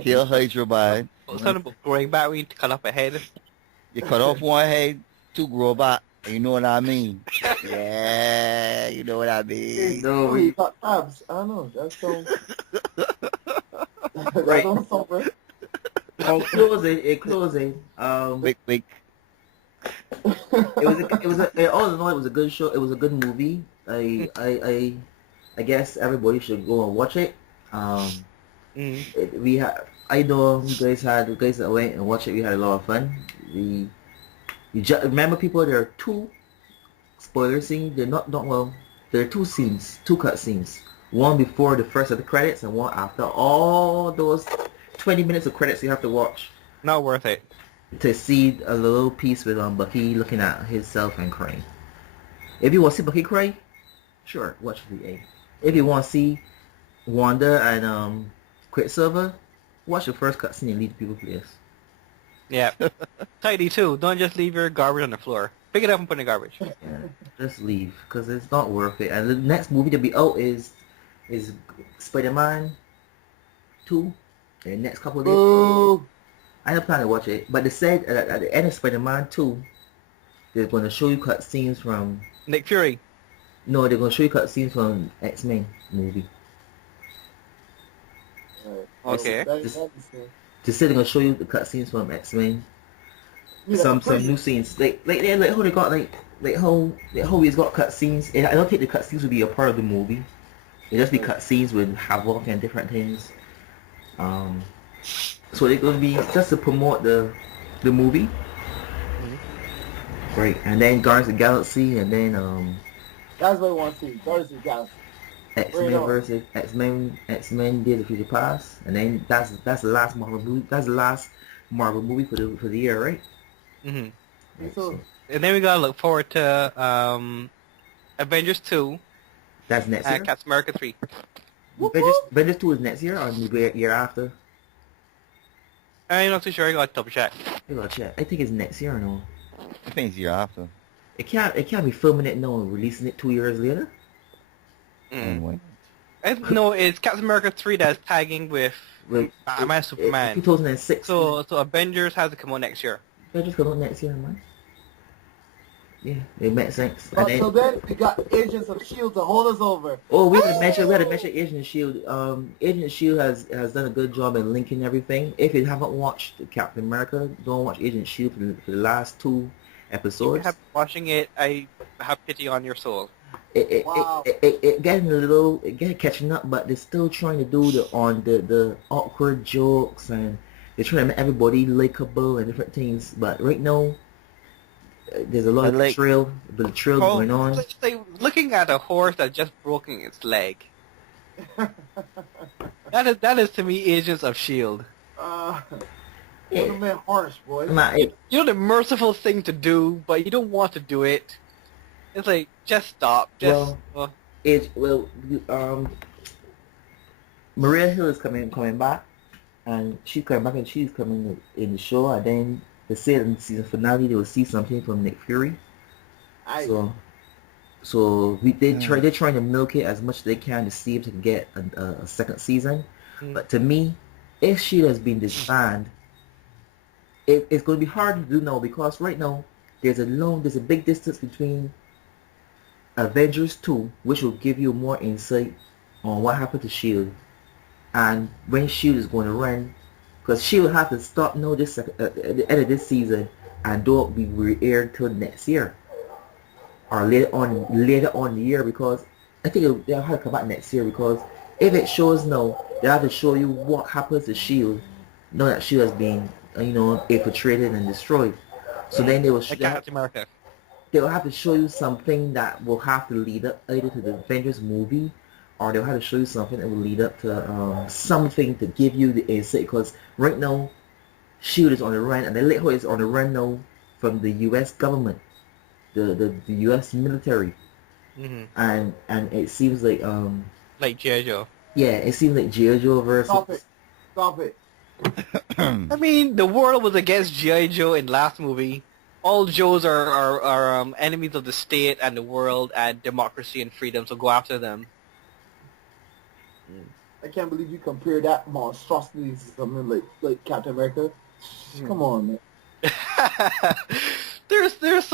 Kill Hydra, man. Son of a growing back, we need to cut off a head. You cut off one head, two grow back. You know what I mean? Yeah, you know what I mean. No, we got abs. I don't know. That sounds. That Right. don't sound right. in closing, Wait. all in all, it was a good show. It was a good movie. I guess everybody should go and watch it. I know you guys that went and watched it. We had a lot of fun. Remember, people, there are two spoiler scenes. They're not well. There are two scenes, two cut scenes. One before the first of the credits, and one after all those 20 minutes of credits you have to watch. Not worth it. To see a little piece with Bucky looking at himself and crying. If you want to see Bucky cry, sure, watch the A. If you want to see Wanda and Quicksilver, watch the first cutscene and leave the people place. Yeah. Tidy too. Don't just leave your garbage on the floor. Pick it up and put it in the garbage. Yeah, just leave, because it's not worth it. And the next movie to be out is Spider-Man 2 in the next couple of days. Ooh. I don't plan to watch it, but they said at the end of Spider-Man 2, they're going to show you cutscenes from... Nick Fury. No, they're going to show you cutscenes from X-Men movie. Okay. They said they're going to show you the cutscenes from X-Men. Yeah, Some new scenes. Like how they got how he's got cutscenes. And I don't think the cutscenes will be a part of the movie. It'll just be cutscenes with Havoc and different things. So they're going to be just to promote the movie. Right, and then Guardians of the Galaxy, and then That's what I want to see. Guardians of the Galaxy. X-Men versus X-Men Days of Future Past, and then that's the last Marvel movie. That's the last Marvel movie for the year, right? Mm-hmm. Right, So- And then we gotta look forward to Avengers 2 that's next year. and Captain America 3. Avengers 2 is next year or the year after? I'm not too sure. I gotta double check. I gotta check. I think it's next year or no. I think it's year after. It can't be filming it now and releasing it 2 years later. Anyway. No, it's Captain America 3 that's tagging with Like Batman Superman. 2006. So Avengers has to come out next year. Avengers come out next year, man. Yeah, it makes sense. And Until then, we got Agents of S.H.I.E.L.D. to hold us over. Oh, we had to mention Agent of S.H.I.E.L.D. Agent of S.H.I.E.L.D. has done a good job in linking everything. If you haven't watched Captain America, don't watch Agent of S.H.I.E.L.D. for the last 2 If episodes. you have watching it, I have pity on your soul. Wow. It getting catching up, but they're still trying to do the awkward jokes, and they're trying to make everybody likable and different things. But right now, there's a lot of trail going on. It's like looking at a horse that just broken its leg. That is to me Agents of S.H.I.E.L.D. What a man harsh, boy. You know the merciful thing to do, but you don't want to do it. It's like, just stop. Maria Hill is coming back, and she's coming back, and she's coming in the show, and then they said in the season finale they will see something from Nick Fury. They're trying to milk it as much as they can to see if they can get a second season. But to me, if she has been disbanded, it's going to be hard to do now, because right now there's a big distance between Avengers 2, which will give you more insight on what happened to S.H.I.E.L.D. and when S.H.I.E.L.D. is going to run, because S.H.I.E.L.D. have to stop now at the end of this season and don't be re-aired till next year or later on in the year, because I think they'll have to come back next year, because if it shows now, they have to show you what happens to S.H.I.E.L.D. now that S.H.I.E.L.D. has been infiltrated and destroyed. So then they will Captain America. They'll have to show you something that will have to lead up either to the Avengers movie, or they'll have to show you something that will lead up to something to give you the insight, because right now S.H.I.E.L.D. is on the run, and the little is on the run now from the U.S. government, the U.S. military, and it seems like like G.I. Joe. Yeah, it seems like G.I. Joe versus... Stop it. I mean, the world was against G.I. Joe in last movie. All Joes are enemies of the state and the world and democracy and freedom, so go after them. I can't believe you compare that monstrosity to something like Captain America. Come on, man. there's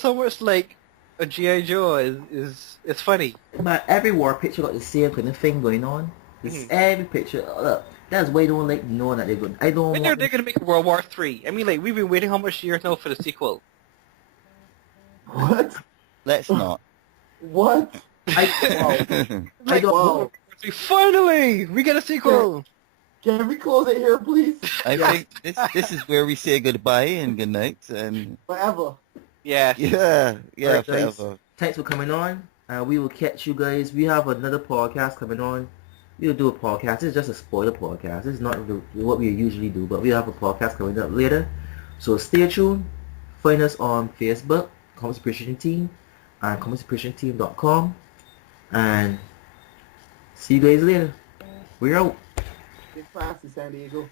so much like a G.I. Joe is it's funny. But every war picture got the same kind of thing going on. This every picture. Look, that's why I don't like knowing that they're good. I don't When want. they're gonna make World War III. I mean, like we've been waiting how much years now for the sequel? What? Let's not. What? I Like, don't. Wow. finally, we get a sequel. Can we close it here, please? I think this is where we say goodbye and good night and Forever. Yeah. yeah, Alright, guys. forever. Thanks for coming on. We will catch you guys. We have another podcast coming on. We'll do a podcast. It's just a spoiler podcast. It's not what we usually do, but we'll have a podcast coming up later. So stay tuned. Find us on Facebook, Comics Appreciation Team, and comicsappreciationteam.com. And see you guys later. We're out. Get fast in San Diego.